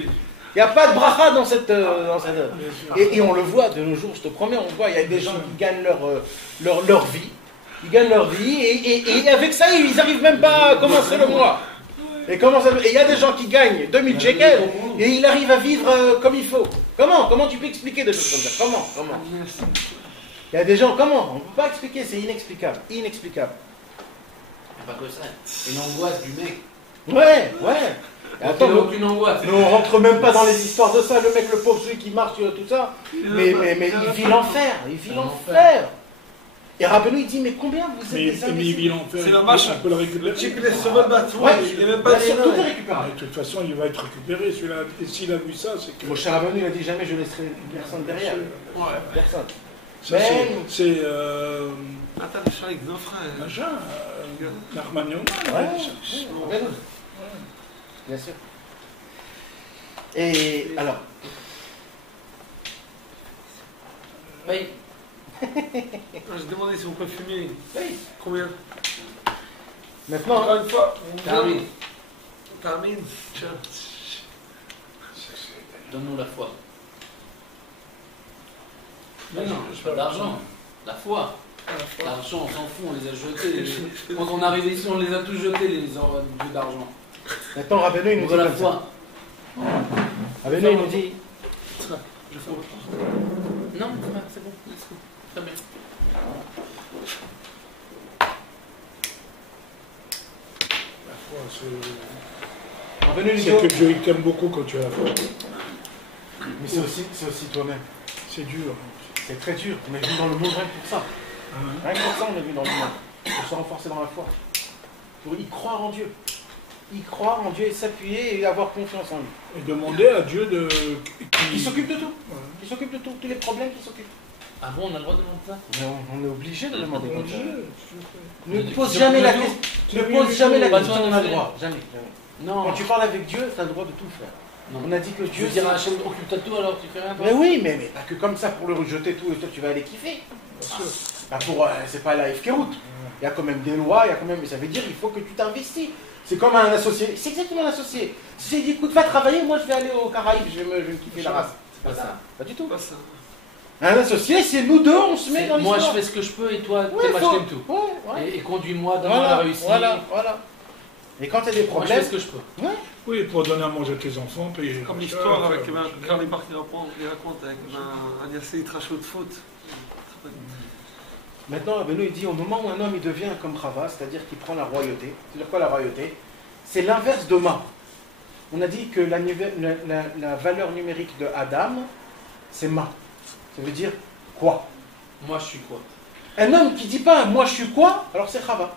Il n'y a pas de bracha dans cette œuvre. Bien sûr. Et on le voit de nos jours, je te promets, on voit, il y a des gens qui gagnent leur vie. Ils gagnent leur vie et avec ça, ils n'arrivent même pas à commencer le mois. Et il y a des gens qui gagnent 2000 shekels et ils arrivent à vivre comme il faut. Comment tu peux expliquer des choses comme ça? Comment Il y a des gens, comment? On ne peut pas expliquer, c'est inexplicable. Inexplicable. Il n'y a pas que ça. Et l'angoisse du mec. Ouais. Et attends, Il n'y a aucune angoisse. nous on rentre même pas dans les histoires de ça, le mec, le pauvre, celui qui marche, tout ça. Mais il vit l'enfer, il vit l'enfer. Et Rabbeinu il dit, mais combien vous êtes Mais des il imbéciles? vit l'enfer. C'est la vache. On peut le Le récupérer. type, il est sur le bateau, Ouais, il n'est même pas bien sûr, des tout est nains. récupérable. De toute façon, il va être récupéré celui-là. Et s'il a vu ça, c'est que. Mon cher Rabbeinu, il a dit jamais je laisserai personne derrière. Ouais. Personne. Ça, Mais- c'est Attends, le chat avec nos frères. machin, Nachman Yoman. Ouais, ça. Rabbeinu. Bien sûr. Et alors, Oui. Je demandais si on peut fumer. oui, Combien maintenant, Encore une fois. Termine. Termine. Tiens. Donne-nous la foi. Mais non, pas d'argent. La foi. L'argent, on s'en fout, on les a jetés. Quand on arrive ici, on les a tous jetés, les dieux d'argent. maintenant Rabbeinu il On nous veut dit la comme ça. foi. Rabbeinu il nous dit, Non, c'est bon, let's go. Très bien. La foi, Rabbeinu il nous c'est dit, que Dieu il t'aime beaucoup quand tu as la foi. mais c'est aussi toi-même. C'est dur. C'est très dur. On est venu dans le monde rien que pour ça. Hein. Rien que pour ça, on est venu dans le monde. Pour se renforcer dans la foi. Pour y croire en Dieu. Y croire en Dieu et s'appuyer et avoir confiance en lui. Et demander à Dieu de. Qui s'occupe de tout. Voilà. Qui s'occupe de tout. Tous les problèmes qui s'occupent. Ah bon, on a le droit de demander ça? Mais on est obligé de demander comme ça. Dieu, Ne pose jamais la question. Ne pose jamais la Pas question. besoin On de a le faire. droit. Jamais. Jamais. Non. Quand tu parles avec Dieu, tu as le droit de tout faire. Non. On a dit que Tu Dieu. veux dire à Hachem, occupe-toi de tout alors tu fais rien toi? Mais oui, mais pas que comme ça pour le rejeter tout et toi tu vas aller kiffer. bien sûr. Bah pour, c'est pas la FK-route. Il y a quand même des lois, il y a quand même. Mais ça veut dire il faut que tu t'investis. C'est comme un associé. C'est exactement un associé. Si j'ai dit écoute, va travailler, moi je vais aller aux Caraïbes, je vais me kiffer la race. C'est pas ça. Pas du tout. Pas ça. Un associé, c'est nous deux, on se met dans Moi je l'histoire. fais ce que je peux et toi, Ouais, t'es faut- machin tout. Ouais, ouais. Et conduis-moi dans la réussite. Voilà. Et quand tu as des Moi je problèmes, fais ce que je peux. Oui, pour donner à manger à tes enfants, payer. Comme l'histoire avec Karl Bar qui raconte avec un Yassé Trachot de faute. maintenant, Benoît il dit au moment où un homme il devient comme Chava, c'est-à-dire qu'il prend la royauté. C'est-à-dire quoi la royauté? C'est l'inverse de Ma. On a dit que la valeur numérique de Adam, c'est Ma. Ça veut dire quoi? Moi je suis quoi? Un homme qui dit pas moi je suis quoi, alors c'est Chava.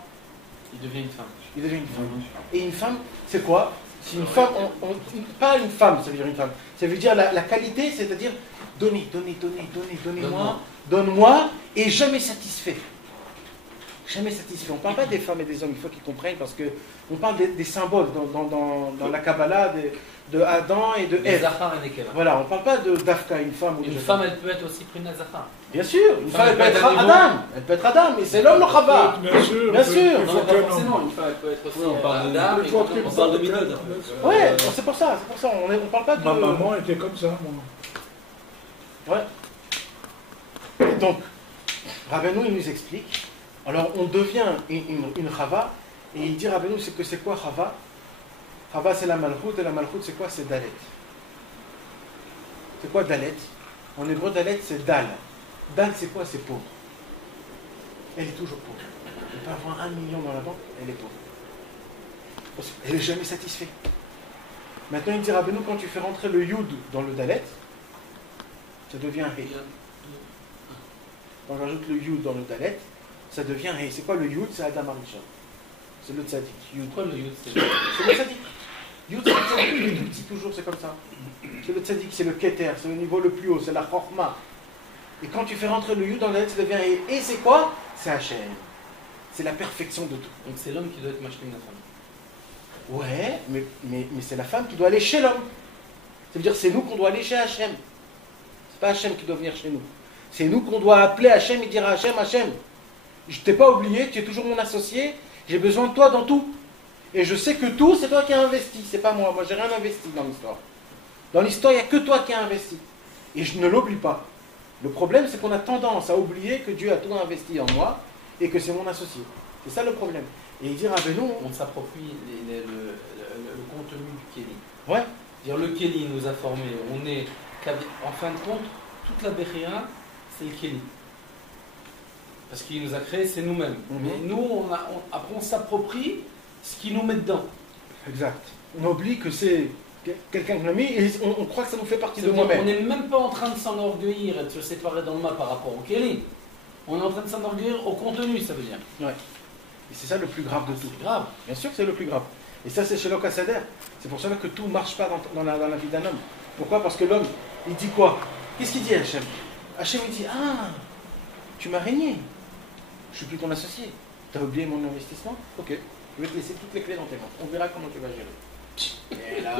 Il devient une femme. Il devient une femme. Et une femme, c'est quoi? C'est une femme, pas une femme, ça veut dire une femme. Ça veut dire la qualité, c'est-à-dire donnez-moi, donne-moi, et jamais satisfait. Jamais satisfait. On ne parle pas des femmes et des hommes, il faut qu'ils comprennent, parce qu'on parle des symboles dans la Kabbalah de Adam et de Les Ève. Zachar et Nekeva. Voilà, on ne parle pas d'Afka, une femme ou Une d'une femme elle peut être aussi Prina Zachar. Bien sûr, une femme elle peut être animal. Adam, elle peut être Adam, et c'est l'homme le Chava. Bien sûr. Bien sûr. Il Non, faut mais pas qu'un forcément, homme. une femme elle peut être aussi Oui, on parle de- Adam. Il faut qu'il on parle de Minod. bien sûr. Ouais, c'est pour ça, on ne parle pas de... Ma maman était comme ça, moi. Ouais. Et donc, Rabbeinu, il nous explique. Alors, on devient une Chava, et il dit Rabbeinu, c'est quoi Chava? Chava, c'est la Malchut, et la Malchut, c'est quoi? C'est Dalet. C'est quoi Dalet? En hébreu, Dalet, c'est Dal. Dal, c'est quoi? C'est pauvre. Elle est toujours pauvre. Elle peut avoir 1 million dans la banque, elle est pauvre. Parce qu'elle n'est jamais satisfaite. Maintenant, il dit Rabbeinu, quand tu fais rentrer le Yud dans le Dalet, ça devient un He. Quand j'ajoute le Yud dans le Dalet, ça devient He. C'est quoi le Yud? C'est Adam Arishon. C'est le Tzadik. Yud. Pourquoi le Yud c'est C'est le Tzadik. Yud, c'est le Tzadik. Il est tout petit toujours, c'est comme ça. C'est le Tzadik, c'est le Keter, c'est le niveau le plus haut, c'est la Chorma. Et quand tu fais rentrer le Yud dans le Dalet, ça devient He. Et c'est quoi? C'est Hachem. C'est la perfection de tout. Donc c'est l'homme qui doit être Mashlim la femme. Ouais, mais c'est la femme qui doit aller chez l'homme. Ça veut dire c'est nous qu'on doit aller chez Hachem. C'est pas Hachem qui doit venir chez nous. C'est nous qu'on doit appeler Hachem et dire à Hachem, Hachem, je t'ai pas oublié, tu es toujours mon associé, j'ai besoin de toi dans tout. Et je sais que tout, c'est toi qui as investi, c'est pas moi. Moi, j'ai rien investi dans l'histoire. Dans l'histoire, il n'y a que toi qui as investi. Et je ne l'oublie pas. Le problème, c'est qu'on a tendance à oublier que Dieu a tout investi en moi et que c'est mon associé. C'est ça le problème. Et il dit, Rabbeinu, On s'approprie le contenu du Kéli. ouais, Dire le Kéli nous a formés. On est, en fin de compte, toute la Béhéa, c'est le Kéli. Parce qu'il nous a créés, c'est nous-mêmes. Mhm. Mais nous, après, on s'approprie ce qu'il nous met dedans. Exact. On oublie que c'est quelqu'un qui l'a mis et on croit que ça nous fait partie de C'est-à-dire qu'on moi-même. n'est même pas en train de s'enorgueillir et de se séparer dans le mal par rapport au Kélim. On est en train de s'enorgueillir au contenu, ça veut dire. Ouais. Et c'est ça le plus grave de tout. C'est grave. Bien sûr que c'est le plus grave. Et ça, c'est chez l'Okassader. C'est pour cela que tout ne marche pas dans la vie d'un homme. Pourquoi? Parce que l'homme, il dit quoi? Qu'est-ce qu'il dit à Hachem? Hachem, il dit, ah, tu m'as régné. Je suis plus ton associé. Tu as oublié mon investissement? Ok. Je vais te laisser toutes les clés dans tes mains. On verra comment tu vas gérer. Et là,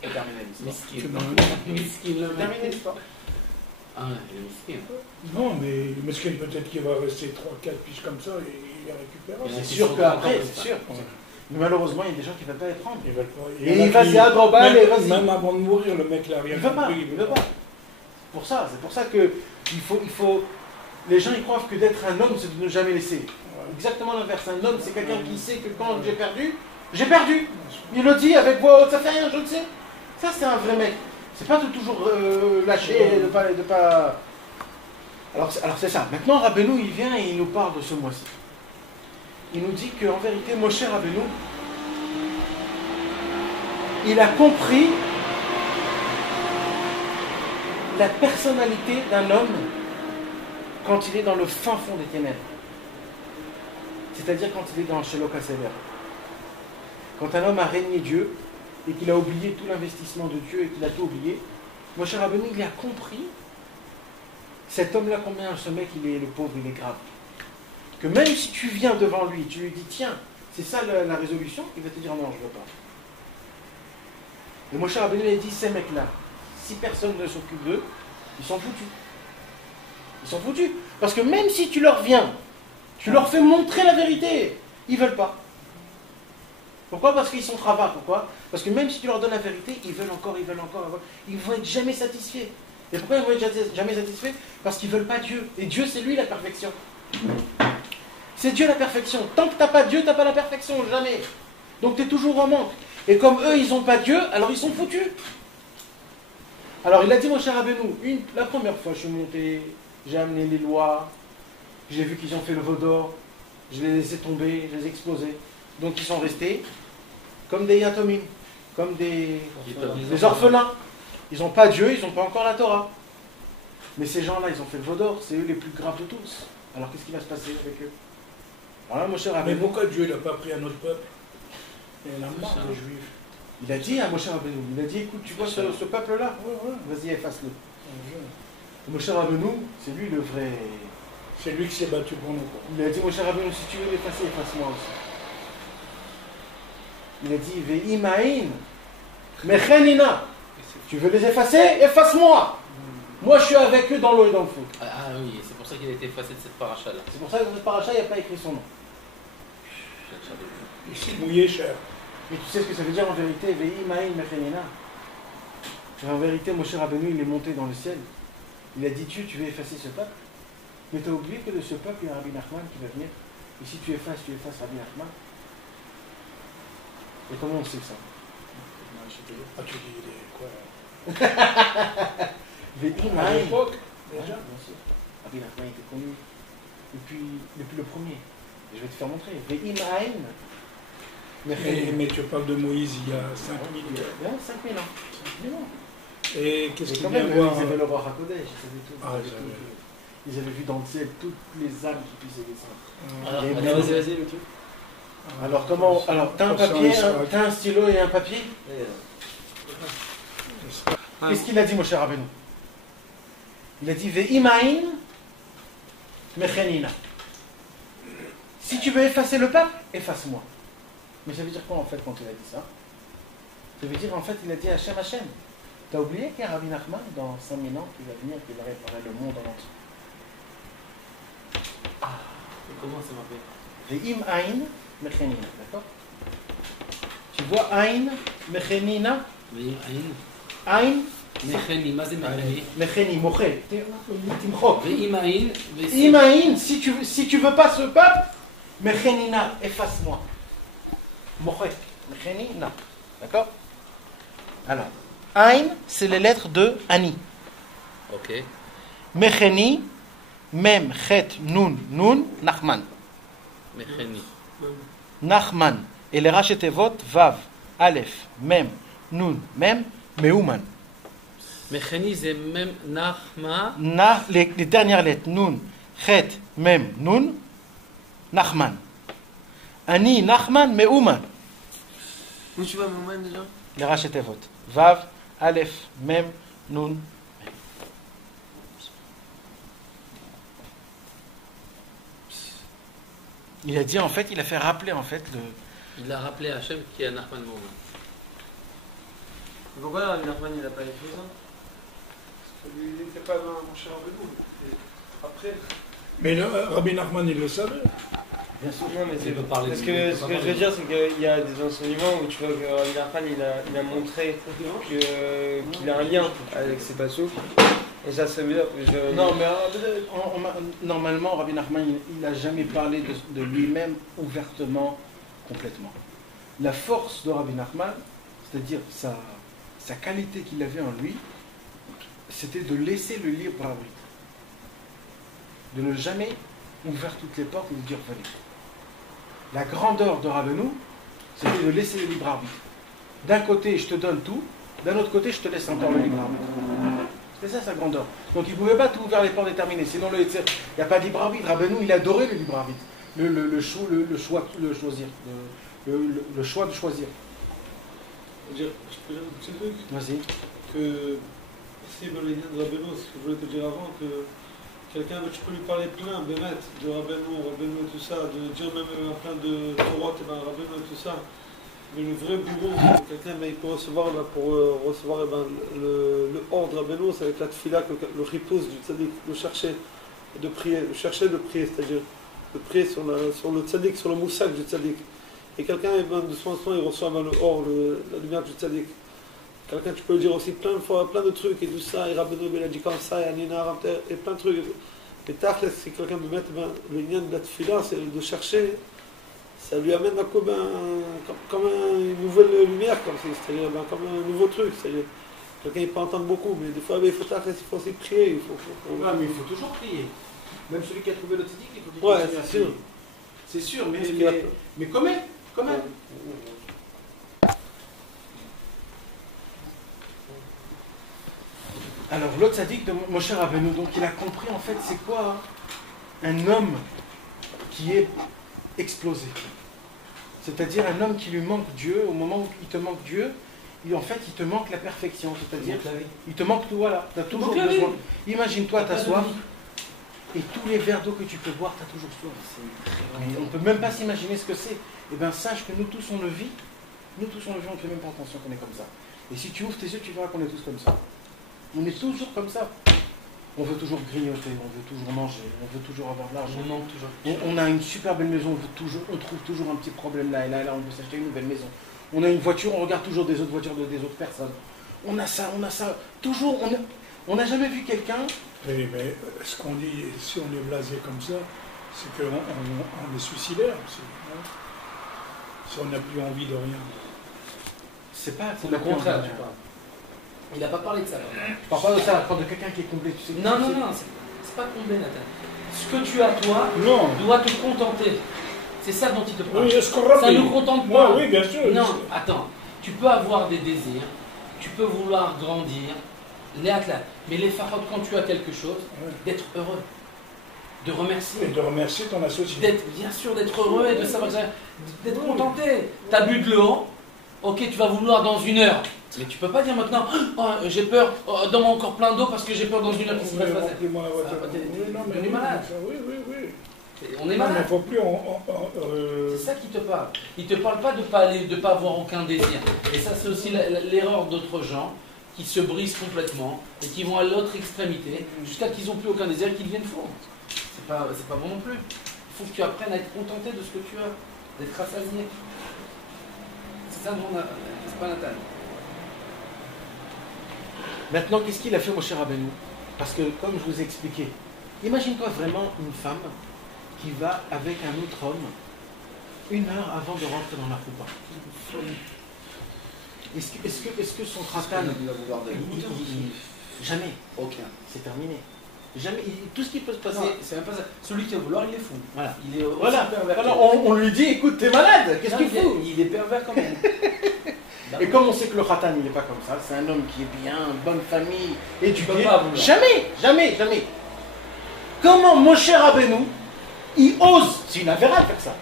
c'est terminé l'histoire. Miskin le C'est terminé l'histoire. Ah, il est miskin. Non, mais le mesquin, peut-être qu'il va rester 3-4 piges comme ça et il les récupérera. Il y en a C'est qui sûr sont qu'après, contents, c'est sûr. Mais malheureusement, il y a des gens qui ne veulent pas les prendre. Ils veulent pas. Et il va se dire, global, et vas-y. Même avant de mourir, le mec, là, rien Il ne veut pas, compris, il veut pas. C'est pour ça que il faut. Les gens ils croient que d'être un homme, c'est de ne jamais laisser. Exactement l'inverse. Un homme, c'est quelqu'un qui sait que quand j'ai perdu, j'ai perdu. Il le dit avec voix haute, ça fait rien, je le sais. Ça, c'est un vrai mec. C'est pas de toujours lâcher, de pas. Alors c'est ça. Maintenant, Rabbeinu, il vient et il nous parle de ce mois-ci. Il nous dit qu'en vérité, Moshe Rabbeinu, il a compris la personnalité d'un homme quand il est dans le fin fond des ténèbres. C'est-à-dire quand il est dans Shelok HaSeder. Quand un homme a régné Dieu et qu'il a oublié tout l'investissement de Dieu et qu'il a tout oublié, Moshe Rabbeinu, il a compris cet homme-là, combien ce mec, il est le pauvre, il est grave. Que même si tu viens devant lui, tu lui dis, tiens, c'est ça la résolution, il va te dire, non, je ne veux pas. Et Moshe Rabbeinu, il a dit, ces mecs-là, si personne ne s'occupe d'eux, ils sont foutus. Ils sont foutus. Parce que même si tu leur viens, tu leur fais montrer la vérité, ils ne veulent pas. Pourquoi? Parce qu'ils sont travaux. Pourquoi? Parce que même si tu leur donnes la vérité, ils veulent encore. Ils ne vont être jamais satisfaits. Et pourquoi ils ne vont être jamais satisfaits? Parce qu'ils ne veulent pas Dieu. Et Dieu, c'est lui la perfection. C'est Dieu la perfection. Tant que tu n'as pas Dieu, tu n'as pas la perfection. Jamais. Donc tu es toujours en manque. Et comme eux, ils n'ont pas Dieu, alors ils sont foutus. Alors il a dit, mon cher Rabbeinu, la première fois, je suis monté, j'ai amené les lois, j'ai vu qu'ils ont fait le veau d'or, je les ai laissés tomber, je les ai explosés. Donc ils sont restés comme des yatomim, comme des orphelins. Ils n'ont pas Dieu, ils n'ont pas encore la Torah. Mais ces gens-là, ils ont fait le veau d'or, c'est eux les plus graves de tous. Alors qu'est-ce qui va se passer avec eux? Alors là, mon cher Mais Rabbeinu, pourquoi Dieu n'a pas pris un autre peuple? Il y en a marre des Juifs. il a dit à Moshe Rabbeinu, il a dit, écoute, tu vois ce peuple-là? Vas-y, efface-le. Moshe Rabbeinu, c'est lui le vrai. C'est lui qui s'est battu pour nous. Il a dit, Moshe Rabbeinu, si tu veux l'effacer, efface-moi aussi. Il a dit, Ve'imaïn, mechenina. Tu veux les effacer? Efface-moi. Moi, je suis avec eux dans l'eau et dans le feu. Ah oui, c'est pour ça qu'il a été effacé de cette paracha-là. C'est pour ça que dans cette paracha, il n'y a pas écrit son nom. Il s'est mouillé cher. Mais tu sais ce que ça veut dire en vérité? Ve'imaïn, mechenina. En vérité, Moshe Rabbeinu, il est monté dans le ciel. Il a dit, Dieu, tu veux effacer ce peuple? Mais tu as oublié que de ce peuple, il y a Rabbi Nachman qui va venir. Et si tu effaces Rabbi Nachman. Et comment on sait ça? Ah, tu dis, il est quoi? À l'époque, déjà. Bien sûr. Rabbi Nachman était connu depuis le premier. Et je vais te faire montrer. Ve'imaïn. Mais tu parles de Moïse il y a 5000 ans. 5000 ans. 5000 ans. Et qu'est-ce qu'il quand vient même, voir? ils avaient le roi Hakodesh, ils savaient tout. Ah, Ils avaient vu dans le ciel toutes les âmes qui puissaient descendre. Alors, vas-y, le truc. Alors comment? Alors t'as un papier, t'as un stylo et un papier? Qu'est-ce qu'il a dit, mon cher Rabbeinu? Il a dit Ve'imaïn mechenina. Si tu veux effacer le peuple, efface-moi. Mais ça veut dire quoi en fait quand il a dit ça? Ça veut dire en fait il a dit Hachem Hachem. T'as oublié qu'il y a Rabbi Nachman dans 5000 ans qui va venir, qui va réparer le monde en entier. Et comment ça m'appelle? Ve'im aïn mechenina, d'accord? Tu vois aïn mechenina? Aïn Mecheni, ma c'est mecheni? mecheni, moche. Timchok. Ve'imaïn, Imaïn, si tu veux pas ce peuple, mechenina, efface-moi. Moche. Mechenina. D'accord? Alors, aïn, c'est les lettres de Ani. Ok. Mecheni, mem, chet, nun, Nachman. Mecheni. Nachman. Et les Rachetevot, Vav, Aleph, Mem, Nun, Mem, Meuman. Mecheni, c'est même Nachma. Les dernières lettres, Nun, Chet, Mem, Nun, Nachman. Ani, Nachman, Meuman. Où tu vas, Mouman, déjà? Les Rachetevot. Vav, Aleph, Mem, Nun. Il a dit en fait, il a fait rappeler en fait le. Il a rappelé à Hachem qui est un Nachman Mouman. Pourquoi Rabbi Nachman il n'a pas écrit ça? Parce que lui, il n'était pas dans mon cher Rabbeinu. Après. Mais Rabbi Nachman, il le savait. Bien sûr. Non, mais Il peut parler parce de- que il peut ce pas que je parler. veux dire, c'est qu'il y a des enseignements où tu vois que Rabbi Nachman il a montré qu'il a un lien avec ses passos. Et ça veut dire que Non, mais normalement, Rabbi Nachman, il n'a jamais parlé de lui-même ouvertement, complètement. La force de Rabbi Nachman, c'est-à-dire sa qualité qu'il avait en lui, c'était de laisser le libre arbitre. De ne jamais ouvrir toutes les portes et de dire venez. La grandeur de Rabbeinu, c'était de laisser le libre arbitre. D'un côté, je te donne tout, d'un autre côté, je te laisse encore le libre arbitre. C'était ça sa grandeur. Donc il ne pouvait pas tout ouvrir les portes déterminées. Sinon, il n'y a pas de libre arbitre. Rabbeinu, il adorait le libre arbitre. Le choix de choisir. Je peux dire un petit truc. Vas-y. Que si dans les liens de Rabbeinu, ce que je voulais te dire avant, que quelqu'un, tu peux lui parler plein, Bémet, de Rabbeinu, tout ça, de dire même plein de Torah, Rabbeinu et tout ça. Mais le vrai bourreau, quelqu'un, il peut recevoir, le ordre Rabbeinu, c'est avec la tfila, le riposte du tzaddik, le chercher de prier, c'est-à-dire de prier sur le tzaddik, sur le moussak du tzaddik. Et quelqu'un, de son instant, il reçoit le or, la lumière du tzaddik. Quelqu'un, tu peux lui dire aussi plein de fois, plein de trucs et tout ça, et Rabbeinu, il a dit comme ça, et Anina, et plein de trucs. Et Tachles, si quelqu'un veut mettre le lien de la tfila, c'est de chercher, ça lui amène un coup, comme une nouvelle lumière, c'est-à-dire comme un nouveau truc. C'est-à-dire, quelqu'un, il peut entendre beaucoup, mais des fois, il faut Tachles, il faut aussi prier. Mais il faut toujours prier. Même celui qui a trouvé le tzaddik, il faut qu'il Ouais, continue à c'est sûr. prier. C'est sûr, Parce qu'il a- mais quand même. Alors, l'autre tzaddik de Moshe Rabbeinu, donc il a compris en fait c'est quoi un homme qui est explosé. C'est-à-dire un homme qui lui manque Dieu, au moment où il te manque Dieu, en fait il te manque la perfection, c'est-à-dire il te manque tout, voilà, tu as toujours manque la vie. besoin. Imagine-toi, tu as soif, et tous les verres d'eau que tu peux boire, tu as toujours soif. Mais on ne peut même pas s'imaginer ce que c'est. Eh bien sache que nous tous on le vit, on ne fait même pas attention qu'on est comme ça. Et si tu ouvres tes yeux, tu verras qu'on est tous comme ça. On est toujours comme ça. On veut toujours grignoter, on veut toujours manger, on veut toujours avoir de l'argent. On manque toujours. On a une super belle maison, on trouve toujours un petit problème là et là, on veut s'acheter une nouvelle maison. On a une voiture, on regarde toujours des autres voitures des autres personnes. On a ça. Toujours, on n'a jamais vu quelqu'un. Oui, mais ce qu'on dit, si on est blasé comme ça, c'est qu'on est suicidaire aussi. Hein, si on n'a plus envie de rien. C'est pas. C'est le contraire, tu parles. Il n'a pas parlé de ça. Je parle pas de ça, je parle de quelqu'un qui est comblé. Tu sais, Non, c'est pas comblé, Nathan. Ce que tu as, toi, Non. doit te contenter. C'est ça dont il te parle. Oui, est-ce qu'on Ça ne nous contente pas. Oui, bien sûr. Non, attends. Tu peux avoir des désirs, tu peux vouloir grandir, les athlètes. Mais les farotes, quand tu as quelque chose, d'être heureux, de remercier. Et de remercier ton associé. Bien sûr, d'être heureux et de savoir, d'être contenté. Tu as bu de l'eau, ok, tu vas vouloir dans 1 heure. Mais tu peux pas dire maintenant, oh, j'ai peur, donne-moi encore plein d'eau parce que j'ai peur dans 1 heure. Qu'est-ce qui va se passer? Remplis-moi la voiture. Ah, Oui, non, mais on est malade. Oui. On est Non, mais il malade. ne faut plus. C'est ça qui te parle. Il ne te parle pas de pas avoir aucun désir. Et ça, c'est aussi l'erreur d'autres gens qui se brisent complètement et qui vont à l'autre extrémité jusqu'à qu'ils n'ont plus aucun désir et qu'ils deviennent fous. C'est pas bon non plus. Il faut que tu apprennes à être contenté de ce que tu as, d'être rassasié. C'est ça dont on a. C'est pas Nathan. Maintenant, qu'est-ce qu'il a fait, Moshe Rabbeinu? Parce que, comme je vous ai expliqué, imagine-toi vraiment une femme qui va avec un autre homme 1 heure avant de rentrer dans la roupa. Est-ce que son khatan... Jamais. Aucun. C'est terminé. Jamais, tout ce qui peut se passer. Non, c'est même pas ça. Celui qui va vouloir, il est fou. Voilà. Il est aussi Voilà. pervers. Alors on lui dit, écoute, t'es malade, qu'est-ce que tu fous? Il est pervers quand même. Et comme on sait que le khatan, il n'est pas comme ça, c'est un homme qui est bien, bonne famille, éduqué. peut pas vouloir. Jamais. Comment Moshe Rabbeinu, il ose, c'est une avéra de faire ça,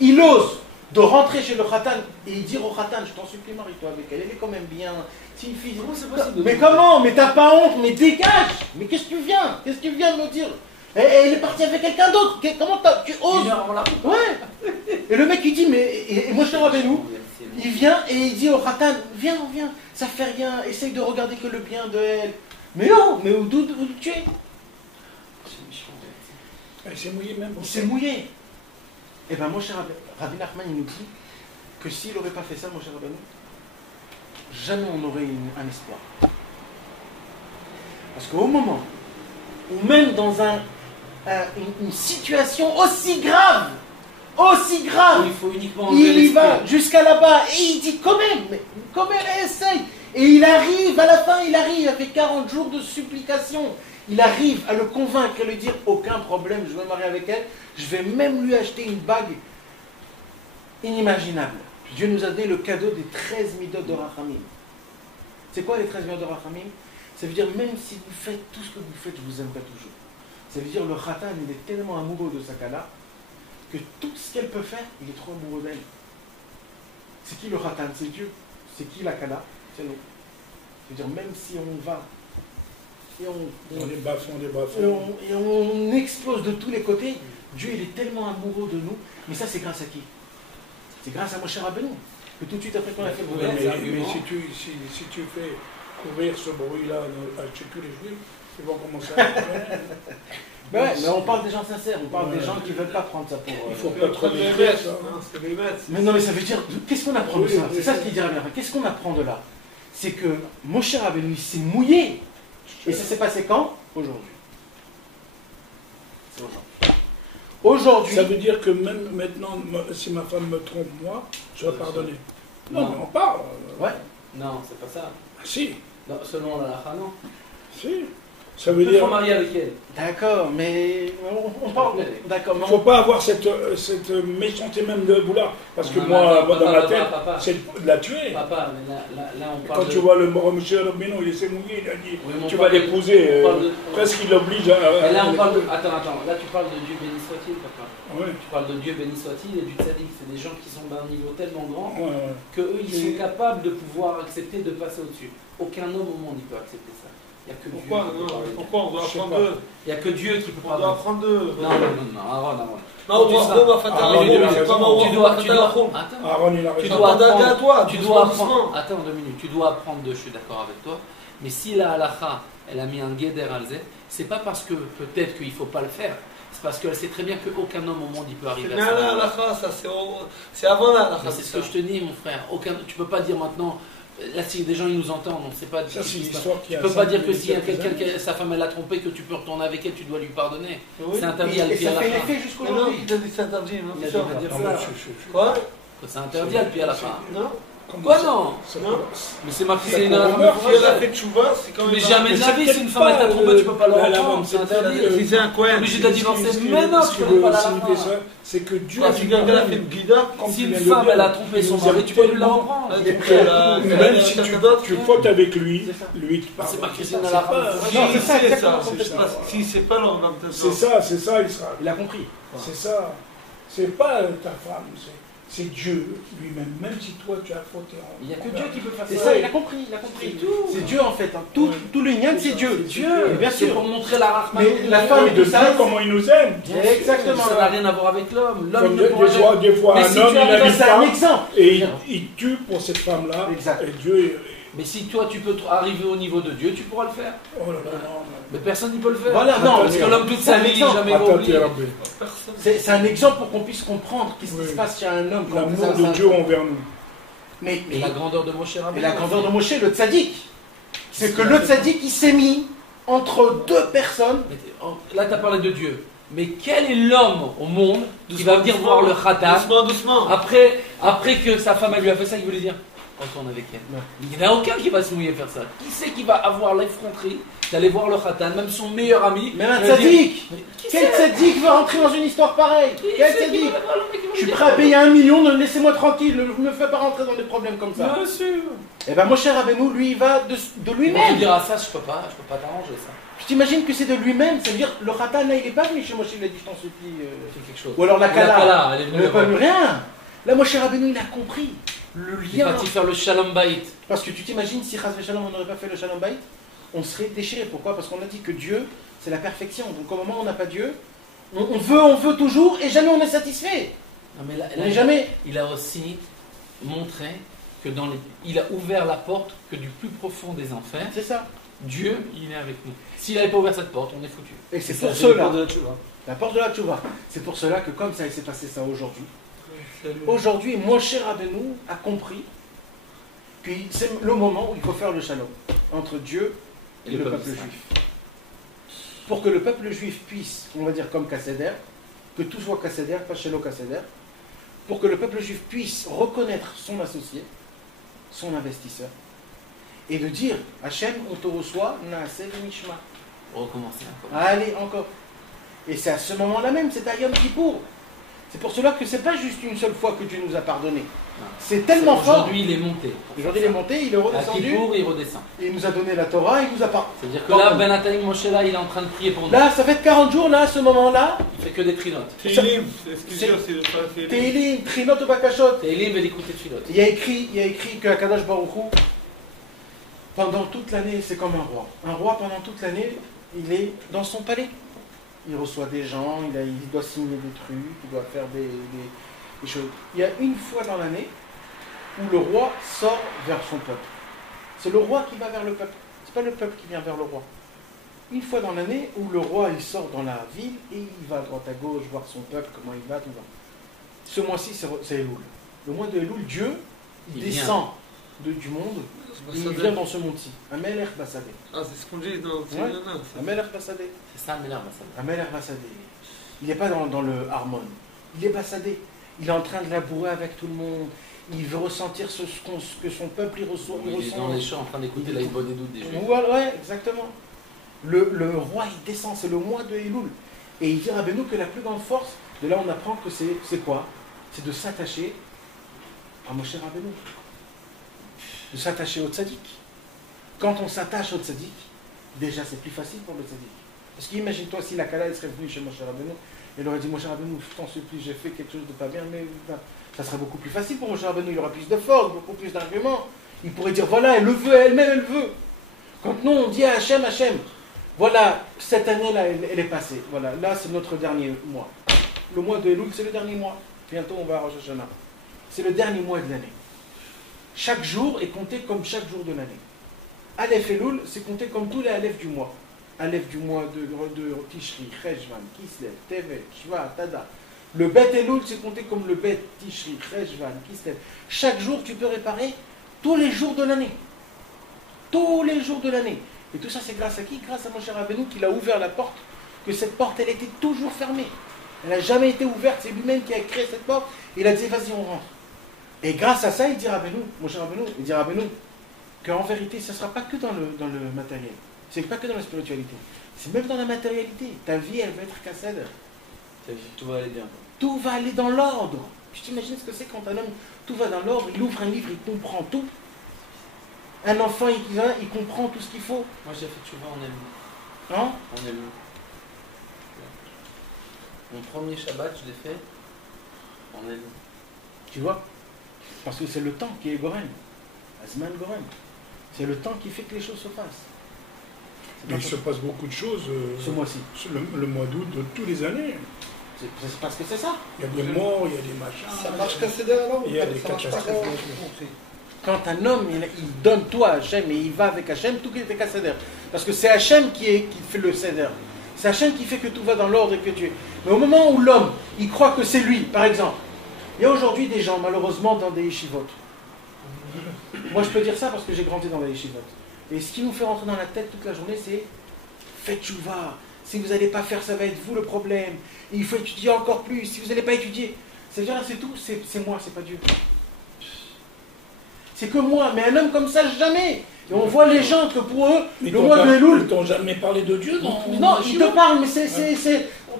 il ose de rentrer chez le khatan et dire au khatan, je t'en supplie, marie-toi avec elle, elle est quand même bien, c'est une fille. Comment c'est possible? Mais comment? Mais t'as pas honte? Mais dégage! Mais qu'est-ce que tu viens? Qu'est-ce que tu viens de nous dire? Elle est partie avec quelqu'un d'autre. Comment tu oses? Une heure avant la route. Ouais. Et le mec il dit, mais et Moshe Rabbeinu, il vient et il dit au khatan, viens, ça fait rien, essaye de regarder que le bien de elle. Mais non, mais d'où tu es? Il s'est mouillé même. Il s'est mouillé. Et bien Moshe Rabbi Nachman, il nous dit que s'il n'aurait pas fait ça, Moshe Rabbeinu, jamais on aurait un espoir. Parce qu'au moment où même dans une situation aussi grave, Il faut uniquement il y va jusqu'à là-bas et il dit quand même, essaye. Et il arrive, à la fin, il arrive avec 40 jours de supplication. Il arrive à le convaincre et lui dire aucun problème, je vais me marier avec elle. Je vais même lui acheter une bague inimaginable. Dieu nous a donné le cadeau des 13 midot de Rachamim. C'est quoi les 13 midot de Rachamim? Ça veut dire même si vous faites tout ce que vous faites, je vous aime pas toujours. Ça veut dire le khatan, il est tellement amoureux de sa kala que tout ce qu'elle peut faire, il est trop amoureux d'elle. C'est qui le khatan? C'est Dieu. C'est qui la kala? C'est nous. C'est-à-dire même si on va et On est bas-fond, et on explose de tous les côtés, Dieu il est tellement amoureux de nous, mais ça c'est grâce à qui? C'est grâce à Moshe Rabbeinu. Que tout de suite après qu'on a fait le Mais si tu fais courir ce bruit-là chez tous les juifs, ils vont commencer à... mais on parle des gens sincères, on parle des gens qui ne veulent pas prendre ça pour... Il faut pas trop les mettre. Mais non, mais ça veut dire, qu'est-ce qu'on apprend de ça? C'est ça ce qu'il dirait bien. Qu'est-ce qu'on apprend de là? C'est que Moshe Rabbeinu s'est mouillé. Et ça s'est passé quand? Aujourd'hui. C'est aujourd'hui. Ça veut dire que même maintenant, si ma femme me trompe, moi, je vais pardonner. Non, mais on parle. Ouais. Non, c'est pas ça. Ah, si, Non, selon la halakha, non. si. Ça veut Tu peux dire... te marier avec elle. D'accord, mais on parle... D'accord, Il mais ne faut pas avoir cette méchanceté même de vouloir. Parce que moi, dans ma tête, c'est de la tuer. Papa, mais là on parle Quand tu vois le Monsieur Rabbeinu, il s'est mouillé, il a dit Oui, mais on tu parle vas l'épouser. Presque il l'oblige à. Mais là on parle de... Attends, là tu parles de Dieu béni soit-il, papa. Ouais. Tu parles de Dieu béni soit-il et du tzaddik. C'est des gens qui sont d'un niveau tellement grand Ouais, ouais. qu'eux ils sont capables de pouvoir accepter de passer au-dessus. Aucun homme au monde ne peut accepter ça. Il n'y a que Dieu. Pourquoi qui peut parler. Pourquoi on doit Je sais apprendre pas. d'eux? Il n'y a que Dieu qui peut On parler. doit apprendre d'eux. Non, Aaron. Non, Quand tu on seras- va faire Ah, un oui, il a rôle, c'est raison. pas mon Tu dois Attends, Aaron, il a Tu raison. dois Attends, apprendre, à toi, tu doucement, dois doucement. apprendre, attends 2 minutes, tu dois apprendre de, je suis d'accord avec toi, mais si la halakha, elle a mis un guéder alzé, c'est pas parce que peut-être qu'il faut pas le faire, c'est parce qu'elle sait très bien qu'aucun homme au monde il peut C'est arriver bien à la ça. halakha, ça c'est avant la halakha. Mais c'est ce que je te dis mon frère, tu peux pas dire maintenant, là si des gens ils nous entendent, on sait pas, Ça, c'est tu l'histoire qui tu a. peux pas dire que si s'il y a quelqu'un qui sa femme elle l'a trompé, que tu peux retourner avec elle, tu dois lui pardonner. Oui. C'est interdit à le et pied à ça la fait fin. l'effet Mais non, jusqu'aujourd'hui. il a dit c'est interdit, non, Il a c'est dit ça. pas dire Non, mais ça. Quoi? C'est interdit à le pied à la fin. Non? Quoi non? Non. Mais c'est marqué, Ça c'est une pour halakha remords, Si elle a mufrajah. fait tchouva, c'est quand même. Mais jamais de Mais la c'est vie, si une peut-être femme elle t'a pas, trompé, tu peux pas le la reprendre, vente, c'est c'est interdit. peut-être, Si c'est un coin. Obligé de divorcer. Ce qui- Mais non, ce tu qui connais veut pas la signifier halakha. ça, c'est que Dieu. Quand quelqu'un a fait une guida, comme Si tu une viens de femme dire, elle a trompé son nous mari, aime tu peux lui la tellement. reprendre. Et puis, même si tu fautes avec lui, C'est ça. lui tu C'est pardonnes. marqué C'est dans pas- la c'est pas- halakha. Non, c'est ça, exactement, c'est ça. Si c'est pas l'homme, C'est ça, Israël. Il a compris. C'est ça. C'est pas ta femme, c'est Dieu lui-même. Même si toi tu as fauté en. Il n'y a que Dieu qui peut faire C'est ça. ça, il a compris, il a compris. C'est Dieu en fait. Hein. Tout le lien, c'est Dieu. Dieu, Et bien c'est sûr. pour montrer la rahma. Mais la Et femme de et tout Dieu, ça, comment il nous aime. Exactement. Ça n'a rien à voir avec l'homme. L'homme Comme ne pourra jamais. des fois Mais un si homme, tu il arrives à n'habite C'est un pas exemple. et il tue pour cette femme-là. Exact. Et Dieu. Mais si toi tu peux arriver au niveau de Dieu, tu pourras le faire. Oh là là, non. Mais personne ne peut le faire. Voilà, non, Parce que l'homme toute c'est sa un vie, il exemple. jamais va Attends, oublier. C'est un exemple pour qu'on puisse comprendre qu'est-ce qui Oui. se passe chez un homme. quand L'amour ça- de ça- Dieu envers nous. Mais Et la grandeur de Moshe Rabbeinu. et la grandeur de Moshe, le tzaddik, c'est que le tzaddik, il s'est mis entre deux personnes. Mais là, tu as parlé de Dieu. Mais quel est l'homme au monde qui va venir voir le Khatan Doucement, doucement. après que sa femme elle lui a fait ça, il veut lui dire retourne avec elle. Non. Il n'y en a aucun qui va se mouiller faire ça. Qui c'est qui va avoir l'effronterie d'aller voir le khatan, même son meilleur ami? Même un il va dire, tzaddik. mais qui Quel c'est tzaddik va rentrer dans une histoire pareille? Qui Quel c'est qui tzaddik? va voir le mec qui va Je suis lui prêt dire, à payer 1 million, laissez-moi tranquille, ne me fais pas rentrer dans des problèmes comme ça. Bien sûr. Eh ben mon cher Rabbeinu, lui, il va de Moi, je lui-même. dirais ça, je peux pas t'arranger ça. Je t'imagine que c'est de lui-même, ça veut dire le khatan là, il n'est pas venu chez Moshe, il a dit je t'en supplie. Fais quelque chose. Ou alors la kala, elle est il venue n'a pas là-bas. vu rien. Là, Moshe Rabbeinu, il a compris le Il est lien. parti faire le shalom bayit. Parce que tu t'imagines si Chas Shalom on n'aurait pas fait le Shalom Bayit, on serait déchiré. Pourquoi? Parce qu'on a dit que Dieu, c'est la perfection. Donc au moment où on n'a pas Dieu, on veut toujours et jamais on est satisfait. Non, mais là, On n'est jamais. il a aussi montré que il a ouvert la porte que du plus profond des enfers, C'est ça. Dieu, il est avec nous. S'il n'avait pas ouvert cette porte, on est foutu. Et c'est Ça, pour c'est le cela. port de la tchouva. La porte de la Tchouva. C'est pour cela que comme ça il s'est passé ça aujourd'hui, Moshe Rabbeinu a compris que c'est le moment où il faut faire le shalom entre Dieu et le peuple juif. Pour que le peuple juif puisse, on va dire comme Kasséder, que tout soit Kasséder, pas Shelo Kasséder, pour que le peuple juif puisse reconnaître son associé, son investisseur, et de dire, Hachem, on te reçoit, Naaseh Mishma. Recommencer encore. Allez, encore. Et c'est à ce moment-là même, c'est à Yom Kippour. C'est pour cela que c'est pas juste une seule fois que Dieu nous a pardonné. C'est tellement fort. Aujourd'hui, il est monté. Aujourd'hui, il est monté, il est À redescendu. Kippour, il redescend. Et il nous a donné la Torah, il nous a pardonné. C'est-à-dire que là, Ben Ataïm Moshe, là, il est en train de prier pour nous. Là, ça fait 40 jours, là, à ce moment-là. Il fait que des trinotes. Télim, excusez-moi, c'est le pas Télim. Télim, Trinot ou Bakashot. Et Elim veut écouter Tfilot. Il y a écrit que Akadosh Baruch Hu, pendant toute l'année, c'est comme un roi. Un roi, pendant toute l'année, il est dans son palais. Il reçoit des gens, il doit signer des trucs, il doit faire des choses. Il y a une fois dans l'année où le roi sort vers son peuple. C'est le roi qui va vers le peuple. C'est pas le peuple qui vient vers le roi. Une fois dans l'année où le roi il sort dans la ville et il va à droite à gauche voir son peuple, comment il va, tout va. Ce mois-ci, c'est Elul. Le mois de Elul, Dieu Il descend du monde et il vient dans ce monde-ci. Un Melech Bassadé. Ah, c'est ce qu'on dit dans Ouais. Un Melech Bassadé. C'est ça, mais là, ça. Un Melech Bassadé. Il n'est pas dans le harmon. Il est Bassadé. Il est en train de labourer avec tout le monde. Il veut ressentir que son peuple il reçoit. Il est dans les champs en train d'écouter la bonne et doute des Juifs. Voilà, ouais, exactement. Le roi, il descend, c'est le mois de Elul. Et il dit à Rabbeinu que la plus grande force, de là on apprend que c'est quoi? C'est de s'attacher à Moshe Rabbeinu. De s'attacher au tzaddik. Quand on s'attache au tzaddik, déjà c'est plus facile pour le tzaddik. Parce qu'imagine-toi si la Kala elle serait venue chez Moshe Rabbeinu, elle aurait dit Moshe Rabbeinu, je t'en supplie, j'ai fait quelque chose de pas bien, mais ça serait beaucoup plus facile pour Moshe Rabbeinu, il aura plus de force, beaucoup plus d'arguments. Il pourrait dire voilà, elle le veut, elle-même elle veut. Quand nous on dit à Hachem, voilà, cette année-là, elle est passée. Voilà, là, c'est notre dernier mois. Le mois de Elul, c'est le dernier mois. Bientôt, on va à Rosh Hashanah. C'est le dernier mois de l'année. Chaque jour est compté comme chaque jour de l'année. Aleph Elul, c'est compté comme tous les Aleph du mois. Aleph du mois de Tishri, Cheshvan, Kislev, Tevet, Shvat, Tada. Le Bet Elul, c'est compté comme le Bet Tishri, Cheshvan, Kislev. Chaque jour, tu peux réparer tous les jours de l'année. Tous les jours de l'année. Et tout ça, c'est grâce à qui? Grâce à Moshe Rabbeinu qui a ouvert la porte, que cette porte, elle était toujours fermée. Elle n'a jamais été ouverte, c'est lui-même qui a créé cette porte. Il a dit, vas-y, on rentre. Et grâce à ça, il dit Rabbeinu, Moshe Rabbeinu, il dit Rabbeinu, qu'en vérité, ce ne sera pas que dans le matériel. C'est pas que dans la spiritualité. C'est même dans la matérialité. Ta vie, elle va être Kasséder. Tout va aller bien. Tout va aller dans l'ordre. Tu t'imagines ce que c'est quand un homme, tout va dans l'ordre, il ouvre un livre, il comprend tout. Un enfant, il comprend tout ce qu'il faut. Moi, j'ai fait Tchouva en Elul. Hein? En Elul. Mon premier Shabbat, je l'ai fait en Elul. Tu vois? Parce que c'est le temps qui est Gorem. Azman Gorem. C'est le temps qui fait que les choses se fassent. Mais il se passe beaucoup de choses Ce mois-ci. le mois d'août de tous les années. C'est parce que c'est ça. Il y a des morts, il y a des machins. Ça marche Kasséder alors Il y a des ça marche pas catastrophes. Quand un homme, il donne toi à Hachem et il va avec Hachem, tout est Kasséder. Parce que c'est Hachem qui fait le Seder. C'est Hachem qui fait que tout va dans l'ordre et que tu es. Mais au moment où l'homme, il croit que c'est lui, par exemple, il y a aujourd'hui des gens, malheureusement, dans des yeshivot. Moi, je peux dire ça parce que j'ai grandi dans des yeshivot. Et ce qui nous fait rentrer dans la tête toute la journée, c'est faites tchouva. Si vous n'allez pas faire, ça va être vous le problème. Et il faut étudier encore plus. Si vous n'allez pas étudier, c'est-à-dire, c'est tout, c'est moi, c'est pas Dieu. c'est que moi. Mais un homme comme ça, jamais. Et on voit les gens que pour eux, Mais le mois de Elul. Ils t'ont jamais parlé de Dieu Non, dans ils te parlent, mais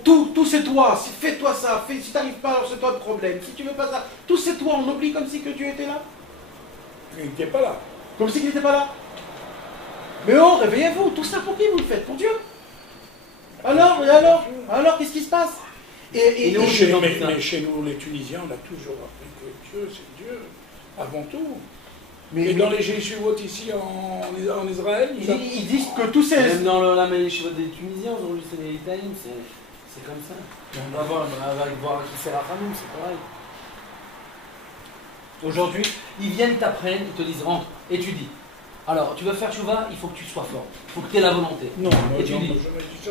tout c'est toi. Fais-toi ça. Si t'arrives pas, alors c'est toi le problème. Si tu veux pas ça, tout c'est toi. On oublie comme si que Dieu était là. Il n'était pas là. Comme si il n'était pas là. Mais oh, réveillez-vous. Tout ça pour qui vous le faites? Pour Dieu. Alors, qu'est-ce qui se passe? Mais chez nous, les Tunisiens, on a toujours appris que Dieu, c'est Dieu, avant tout. Mais dans les Jésuites ici en Israël, ils disent que tous ces... Même dans la Yeshiva des Tunisiens, aujourd'hui c'est les Itaïm, c'est comme ça. On va voir qui c'est la famille, c'est pareil. Aujourd'hui, ils viennent t'apprendre, ils te disent rentre, étudie. Alors, tu veux faire chouva, il faut que tu sois fort, il faut que tu aies la volonté. Non, moi, étudie. je me dis ça.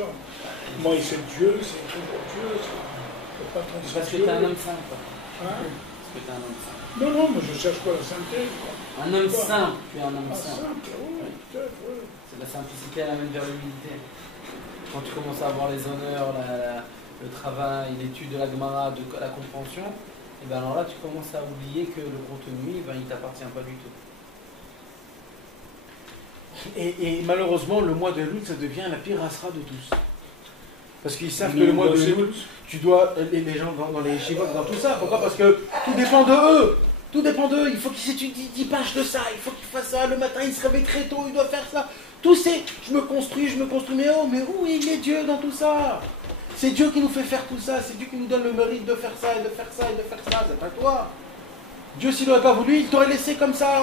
Moi, c'est Dieu, c'est toujours Dieu, c'est pas ton Parce que tu es un homme saint, quoi. Hein? Parce que tu es un homme saint. Non, mais je cherche pas la sainteté. Un homme simple, tu es un homme simple. Simple, oui, peut-être, oui. C'est la simplicité, elle amène vers l'humilité. Quand tu commences à avoir les honneurs, le travail, l'étude de la Gemara, de la compréhension, et bien alors là tu commences à oublier que le contenu, il t'appartient pas du tout. Et malheureusement, le mois de Elul, ça devient la pire asra de tous. Parce qu'ils savent que le mois de Elul, tu dois, les gens dans les chivotes, dans tout ça. Pourquoi? Parce que tout dépend de eux. Tout dépend d'eux. Il faut qu'ils étudient 10 pages de ça. Il faut qu'ils fassent ça. Le matin, ils se réveillent très tôt. Ils doivent faire ça. Tout c'est, je me construis. Mais où il est Dieu dans tout ça? C'est Dieu qui nous fait faire tout ça. C'est Dieu qui nous donne le mérite de faire ça et de faire ça et de faire ça. C'est pas toi. Dieu, s'il n'aurait pas voulu, il t'aurait laissé comme ça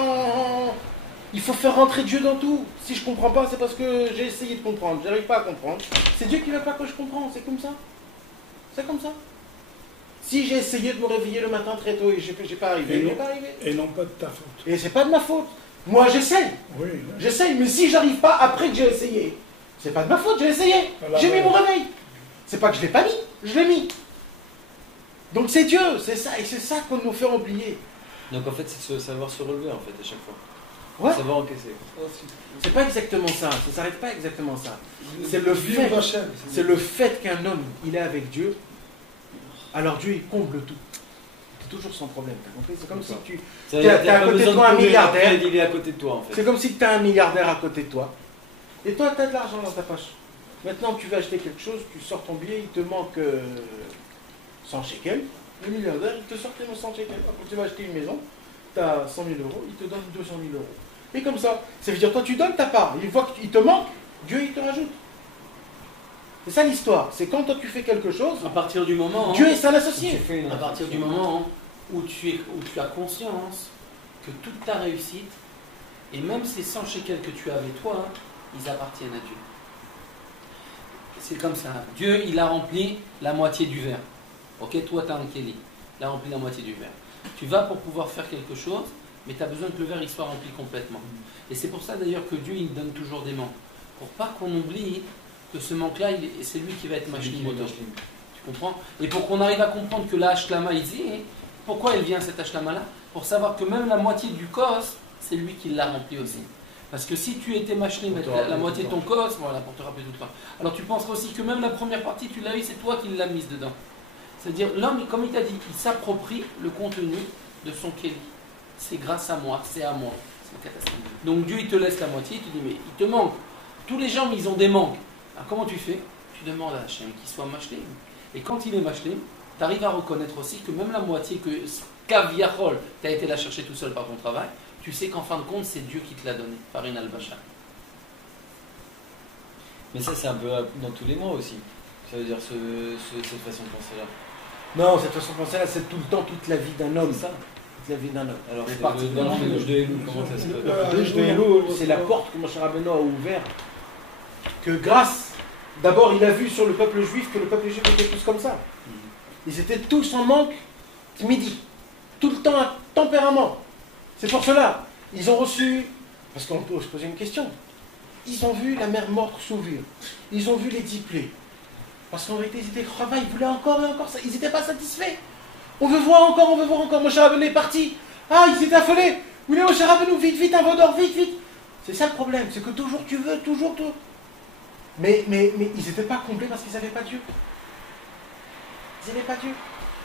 Il faut faire rentrer Dieu dans tout. Si je comprends pas, c'est parce que j'ai essayé de comprendre. J'arrive pas à comprendre. C'est Dieu qui ne veut pas que je comprenne. C'est comme ça. C'est comme ça. Si j'ai essayé de me réveiller le matin très tôt et j'ai pas arrivé, j'ai pas arrivé. Et non pas de ta faute. Et c'est pas de ma faute. Moi, j'essaye. Oui. J'essaye. Mais si j'arrive pas après que j'ai essayé, c'est pas de ma faute. J'ai essayé. J'ai mis mon réveil. C'est pas que je l'ai pas mis. Je l'ai mis. Donc c'est Dieu. C'est ça. Et c'est ça qu'on nous fait oublier. Donc en fait, c'est de savoir se relever en fait à chaque fois. Ouais. Savoir encaisser. C'est pas exactement ça, ça s'arrête pas exactement ça. C'est le fait qu'un homme, il est avec Dieu, alors Dieu, il comble tout. C'est toujours sans problème, t'as compris? C'est comme si tu es à côté de toi un milliardaire. Il est à côté de toi en fait. C'est comme si tu as un milliardaire à côté de toi. Et toi, tu as de l'argent dans ta poche. Maintenant, tu veux acheter quelque chose, tu sors ton billet, il te manque 100 shekels. Le milliardaire, il te sort les 100 shekels. Quand tu vas acheter une maison, tu as 100 000 euros, il te donne 200 000 euros. Et comme ça veut dire toi tu donnes ta part, il voit qu'il te manque, Dieu il te rajoute. C'est ça l'histoire, c'est quand toi tu fais quelque chose, À partir du moment, Dieu est son associé. à partir du moment où tu as conscience que toute ta réussite, et même ces 100 shekels que tu as avec toi, ils appartiennent à Dieu. C'est comme ça. Dieu, il a rempli la moitié du verre. Ok, toi tu as un kéli, il a rempli la moitié du verre. Tu vas pour pouvoir faire quelque chose, mais tu as besoin que le verre il soit rempli complètement. Et c'est pour ça d'ailleurs que Dieu il donne toujours des manques. Pour pas qu'on oublie que ce manque-là, c'est lui qui va être machine moto. Tu comprends? Et pour qu'on arrive à comprendre que la Hashlama, il dit, pourquoi il vient cette Hashlama-là? Pour savoir que même la moitié du cos, c'est lui qui l'a rempli aussi. Parce que si tu étais machine, la moitié de ton cos, voilà, pour te rappeler tout le temps. Alors tu penseras aussi que même la première partie, tu l'as eu, c'est toi qui l'as mise dedans. C'est-à-dire, l'homme, comme il t'a dit, il s'approprie le contenu de son kéli. C'est grâce à moi, c'est à moi. C'est une catastrophe. Donc Dieu, il te laisse la moitié, il te dit, mais il te manque. Tous les gens, ils ont des manques. Alors comment tu fais? Tu demandes à Hachem qu'il soit machlim. Et quand il est machlim, tu arrives à reconnaître aussi que même la moitié que Kaviachol, tu as été la chercher tout seul par ton travail, tu sais qu'en fin de compte, c'est Dieu qui te l'a donné, par une albacha. Mais ça, c'est un peu dans tous les mois aussi. Ça veut dire cette façon de penser là. Non, cette façon de penser là, c'est tout le temps, toute la vie d'un homme. C'est ça. Toute la vie d'un homme. Alors, Mais c'est particulièrement dans le bouche de Elul, comment ça se La fait? bouche de Elul, c'est la porte que Moshe Rabbeinu a ouverte. Que grâce, d'abord il a vu sur le peuple juif que le peuple juif était tous comme ça. Ils étaient tous en manque midi. Tout le temps un tempérament. C'est pour cela. Ils ont reçu, parce qu'on peut se poser une question, ils ont vu la mer morte s'ouvrir. Ils ont vu les 10 plaies. Parce qu'en réalité, ils étaient travail, ils voulaient encore et encore ça. Ils n'étaient pas satisfaits. On veut voir encore, on veut voir encore. Moshe Rabbeinu est parti. Ah, ils étaient affolés. Oui, Moshe Rabbeinu, vite, vite, un vendeur, vite, vite. C'est ça le problème, c'est que toujours tu veux, toujours tout. Mais ils n'étaient pas complets parce qu'ils n'avaient pas Dieu. Ils n'avaient pas Dieu.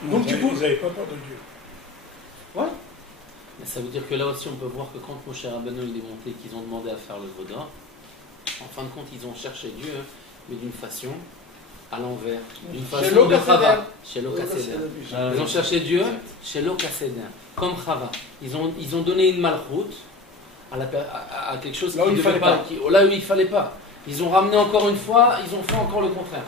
Non, Donc du coup, ils n'avaient pas peur de Dieu. ouais. Mais ça veut dire que là aussi, on peut voir que quand Moshe Rabbeinu il est monté, qu'ils ont demandé à faire le Vaudor, en fin de compte, ils ont cherché Dieu, mais d'une façon à l'envers. D'une façon de Chava. Chez l'Okasséder. Ils ont cherché Dieu chez l'Okasséder. Comme Chava. Ils ont donné une malchoute à quelque chose là où il ne fallait pas. Là où il ne fallait pas. Ils ont ramené encore une fois, ils ont fait encore le contraire.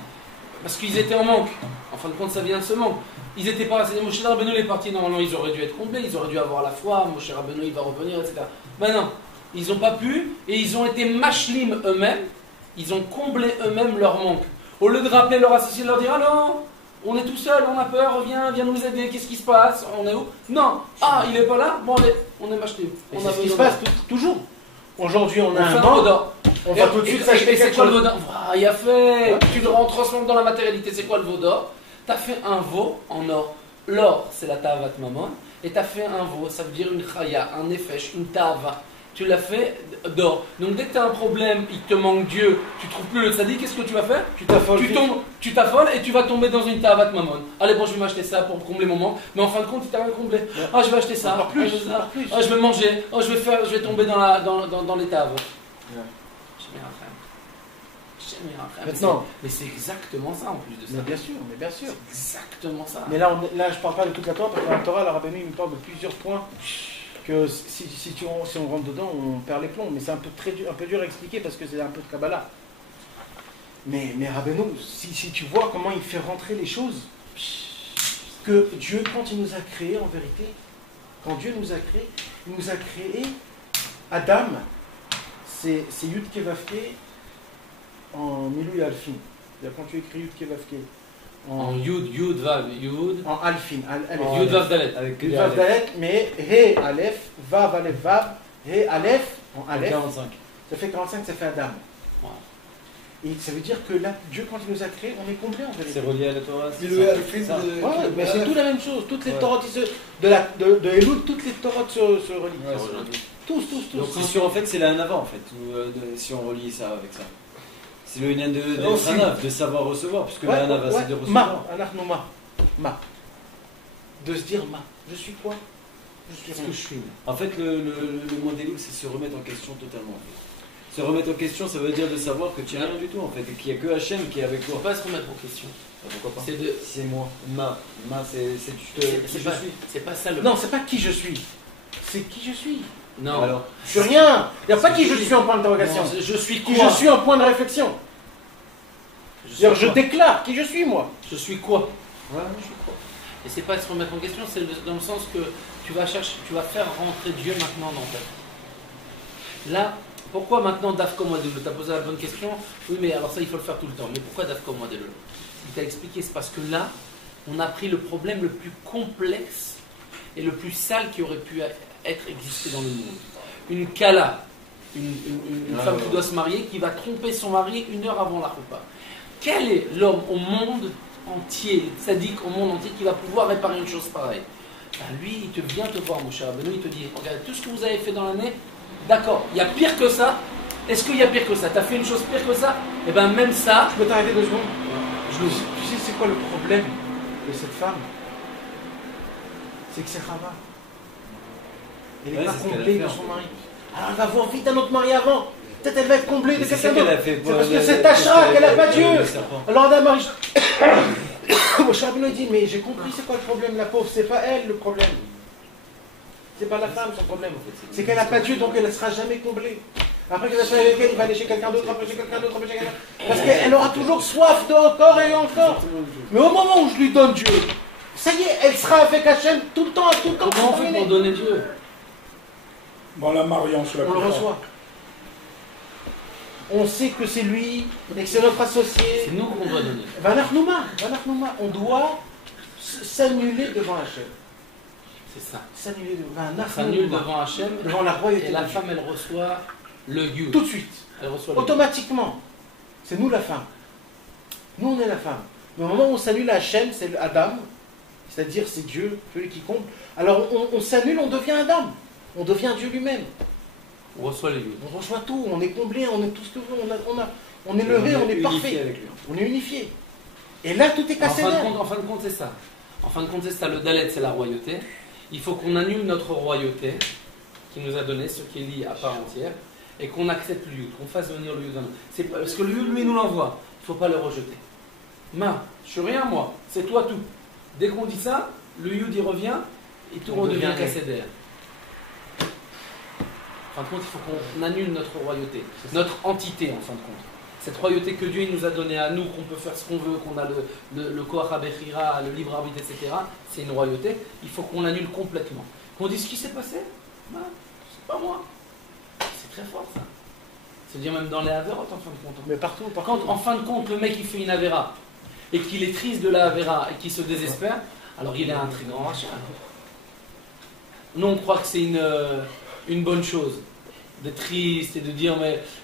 Parce qu'ils étaient en manque. En fin de compte, ça vient de ce manque. Ils n'étaient pas assez. Moshe Rabbeinu est parti, normalement, ils auraient dû être comblés, ils auraient dû avoir la foi, Moshe Rabbeinu il va revenir, etc. Ben non, ils n'ont pas pu, et ils ont été mashlim eux-mêmes, ils ont comblé eux-mêmes leur manque. Au lieu de rappeler leur associé, de leur dire, ah non, on est tout seul, on a peur, viens nous aider, qu'est-ce qui se passe, on est où? Non, ah, il n'est pas là, bon, on est mashlim. C'est ce qui se passe toujours. Aujourd'hui, on a un banc, on va tout de suite s'acheter quelque chose. C'est quoi le vaudor? Il a fait, tu le transformes dans la matérialité, c'est quoi le vaudor? Tu as fait un veau en or. L'or, c'est la Tahavat Mamon. Et tu as fait un veau, ça veut dire une chaya, un nefesh, une Tahava. Tu l'as fait d'or. Donc dès que tu as un problème, il te manque Dieu, tu trouves plus le tzaddik, qu'est-ce que tu vas faire? Tu t'affoles et tu vas tomber dans une Tahavat Mamon. Allez, bon, je vais m'acheter ça pour combler mon manque. Mais en fin de compte, il t'a rien comblé. Ouais. Ah, je vais acheter ça. Plus. Je vais manger. Oh, je vais tomber dans les Tahavot. Ouais. Maintenant, mais c'est exactement ça en plus de ça. Mais bien sûr. C'est exactement ça. Mais là, je parle pas de toute la Torah, parce que dans la Torah, la Rabbeinu il me parle de plusieurs points que si on rentre dedans, on perd les plombs. Mais c'est un peu dur à expliquer parce que c'est un peu de Kabbalah. Mais Rabbeinu, si tu vois comment il fait rentrer les choses, que Dieu, quand il nous a créés en vérité, quand Dieu nous a créés, il nous a créé Adam, c'est Yud Kevavke en Milou et Alfin. C'est-à-dire quand tu écris Yud Kevavke en Yud Vav Yud en Alfin Yud Vav Dalet avec Yud Vav Dalet, mais He Aleph Vav Aleph Vav He Aleph en Aleph 45. Ça fait 45, ça fait Adam. Ouais. Et ça veut dire que là, Dieu quand il nous a créés, on est complet en vérité. C'est relié à la Torah. Mais c'est tout la même chose. Toutes les Torahs de Elul, toutes les Torahs se relient. Tous. Donc c'est sûr, en fait, c'est la Hanava en fait, si on relie ça avec ça. C'est le lien de savoir recevoir, puisque la Hanava c'est de recevoir. Ma. De se dire ma. Je suis quoi? Qu'est-ce que je suis? En fait, le mot d'Elul, c'est se remettre en question totalement. Se remettre en question, ça veut dire de savoir que tu n'es rien du tout en fait, et qu'il n'y a que Hachem qui est avec toi. Il ne faut pas se remettre en question. Pourquoi pas? C'est moi. Ma, c'est qui je suis. C'est pas ça le. Non, c'est pas qui je suis. C'est qui je suis. Non. Alors, je suis rien. Il n'y a pas qui je suis en point d'interrogation. Je suis quoi? Qui je suis en point de réflexion. Je déclare qui je suis moi. Je suis quoi? Ouais, je suis quoi. Et c'est pas se remettre en question, c'est dans le sens que tu vas faire rentrer Dieu maintenant dans ta vie. Là, pourquoi maintenant Dafka Moadelul? Tu as posé la bonne question. Oui, mais alors ça, il faut le faire tout le temps. Mais pourquoi Dafka Moadelul? Il t'a expliqué, c'est parce que là, on a pris le problème le plus complexe et le plus sale qui aurait pu exister dans le monde. Une Kala, une femme qui doit se marier, qui va tromper son mari 1 heure avant la Choupa. Quel est l'homme au monde entier, sadique au monde entier, qui va pouvoir réparer une chose pareille? Ben lui, il vient te voir, mon cher Abeno, il te dit, regarde, tout ce que vous avez fait dans l'année, d'accord, il y a pire que ça. Est-ce qu'il y a pire que ça? Tu as fait une chose pire que ça? Et bien même ça... Je peux t'arrêter 2 secondes? Tu sais c'est quoi le problème de cette femme? C'est que c'est Chava. Elle n'est pas comblée de son mari. Alors elle va voir vite un autre mari avant. Peut-être elle va être comblée de quelqu'un d'autre. C'est parce que c'est Tachra qu'elle n'a pas Dieu. Alors d'un mari... Mon cher Abino dit, mais j'ai compris c'est quoi le problème, la pauvre. C'est pas elle le problème. C'est pas la femme son problème. C'est qu'elle n'a pas Dieu, donc elle ne sera jamais comblée. Après qu'elle soit avec elle, il va aller chez quelqu'un d'autre, après chez quelqu'un d'autre, après chez quelqu'un d'autre. Parce qu'elle aura toujours soif de encore et encore. Mais au moment où je lui donne Dieu, ça y est, elle sera avec Hachem tout le temps. Comment on fait pour donner Dieu? Bon, la Marion, on le reçoit. On sait que c'est lui, et que c'est notre associé. C'est nous qu'on doit donner. Vanachnouma. On doit s'annuler devant Hachem. C'est ça. S'annuler devant Hachem. Devant la royauté. Et la femme, elle reçoit le Yud. Tout de suite. Elle reçoit automatiquement. C'est nous la femme. Nous, on est la femme. Mais au moment où on s'annule à Hachem, c'est Adam. C'est-à-dire, c'est Dieu, celui qui compte. Alors, on s'annule, on devient Adam. On devient Dieu lui-même. On reçoit les Yud. On reçoit tout. On est comblé, on est tout ce que vous voulez. On est levé, on est parfait. Avec lui. On est unifié. Et là, tout est cassé. En fin de compte, c'est ça. En fin de compte, c'est ça. Le Dalet, c'est la royauté. Il faut qu'on annule notre royauté qui nous a donné, ce qui est lié à part entière, et qu'on accepte le Yud, qu'on fasse venir le Yud. C'est parce que le Yud, lui, nous l'envoie. Il ne faut pas le rejeter. Je suis rien, moi. C'est toi tout. Dès qu'on dit ça, le Yud, il revient, et tout redevient Kasséder. En fin de compte, il faut qu'on annule notre royauté, notre entité, en fin de compte. Cette royauté que Dieu nous a donnée à nous, qu'on peut faire ce qu'on veut, qu'on a le Koach HaBechira, le libre arbitre, etc. C'est une royauté. Il faut qu'on l'annule complètement. Qu'on dise ce qui s'est passé. C'est pas moi. C'est très fort, ça. C'est-à-dire même dans les Averot, en fin de compte. Mais partout. Quand, en fin de compte, le mec, il fait une Avera, et qu'il est triste de la Avera, et qu'il se désespère, alors il est un très grand rachat. Nous, on croit que c'est une bonne chose d'être triste et de dire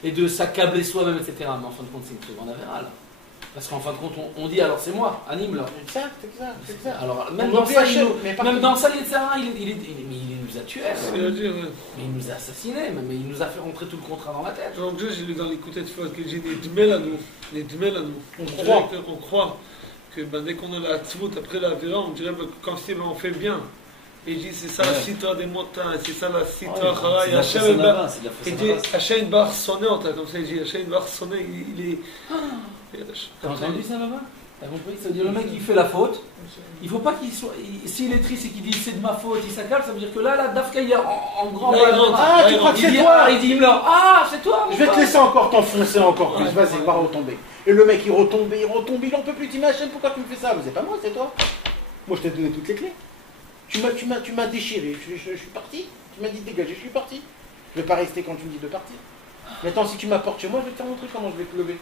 et de s'accabler soi-même, etc. Mais en fin de compte, c'est une très grande Avera, là. Parce qu'en fin de compte, on dit alors c'est moi, anime là. Exact. Alors même dans ça, il nous a tués. Mais il nous a assassinés, mais il nous a fait rentrer tout le contrat dans la tête. Donc j'ai lu dans l'écoute de fois que j'ai des dmel à nous. On croit que dès qu'on a la tzvout après la vérité, on dirait que quand on fait bien. Et il dit c'est ça la citra des montagnes, c'est ça la citra Charaï. Hachem Bar sonné, comme ça il dit, Hachem Bar sonné, il est. T'as entendu ça là-bas? T'as compris? Ça veut dire le mec il fait la faute, il faut pas qu'il soit. S'il est triste et qu'il dit c'est de ma faute, il s'accable, ça veut dire que là, Dafka il est en grand. Ah, tu crois que c'est toi? Il dit ah, c'est toi! Je vais te laisser encore t'enfoncer encore plus, vas-y, va retomber. Et le mec il retombe, il en peut plus, t'imagines pourquoi tu me fais ça? Mais c'est pas moi, c'est toi. Moi je t'ai donné toutes les clés. Tu m'as déchiré, je suis parti. Tu m'as dit de dégager, je suis parti. Je ne vais pas rester quand tu me dis de partir. Maintenant, si tu m'apportes chez moi, je vais te faire montrer comment je vais te lever.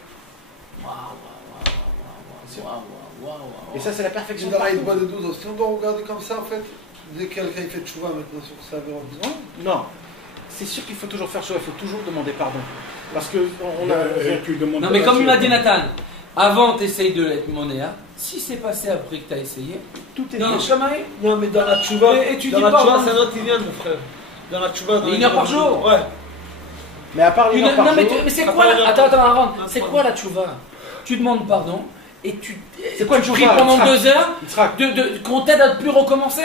Et ça, c'est la perfection. Dans la bois de 12 ans, si on doit regarder comme ça, en fait, dès que quelqu'un fait tchouva maintenant sur sa vie, non. C'est sûr qu'il faut toujours faire tchouva, il faut toujours demander pardon. Parce que non, mais comme il m'a dit Nathan, avant tu essayes de être monéa, si c'est passé après que tu as essayé, tout est bien. Non, mais dans la tchouva, tu dans dis la pas. tchouva, c'est un autre qui vient, mon frère. Dans la tchouva, une heure par jour. Ouais. Mais à part une heure par jour. Mais c'est quoi attends, Aaron, c'est quoi la tchouva? Tu demandes pardon et tu pries pendant 2 heures qu'on t'aide à ne plus recommencer.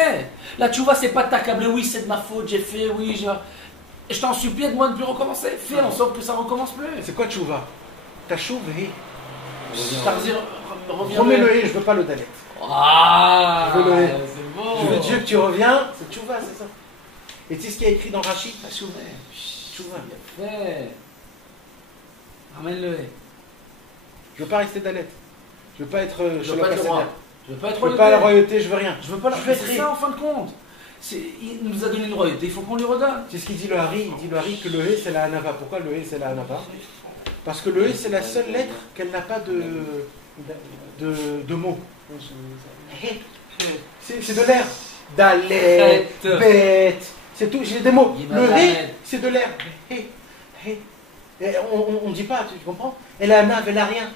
La tchouva, c'est pas de t'accabler, oui, c'est de ma faute, j'ai fait, oui, je t'en supplie, aide-moi de ne plus recommencer. Fais en sorte que ça ne recommence plus. C'est quoi tchouva? Ta chouva. Remets le je veux pas le dalet. Ah, je veux le c'est bon. Je veux Dieu que tu reviens, c'est tchouva, c'est ça. Et tu sais ce qu'il y a écrit dans Rachid? Tchouva. Tchouva. Ramène-le. Je veux pas rester dalet. Je veux pas être je veux pas être roi. Je veux pas pas la royauté, je veux rien. Je veux pas la c'est ça en fin de compte. Il nous a donné une royauté, il faut qu'on lui redonne. C'est ce qu'il dit le Hari. Il dit le Hari que le He c'est la Hanava. Pourquoi le He c'est la Hanava? Parce que le He c'est la seule lettre qu'elle n'a pas de mots. C'est de l'air. Dalet, bête. C'est tout, j'ai des mots. Le He c'est de l'air. On ne dit pas, tu comprends? Elle a un ave, elle a rien.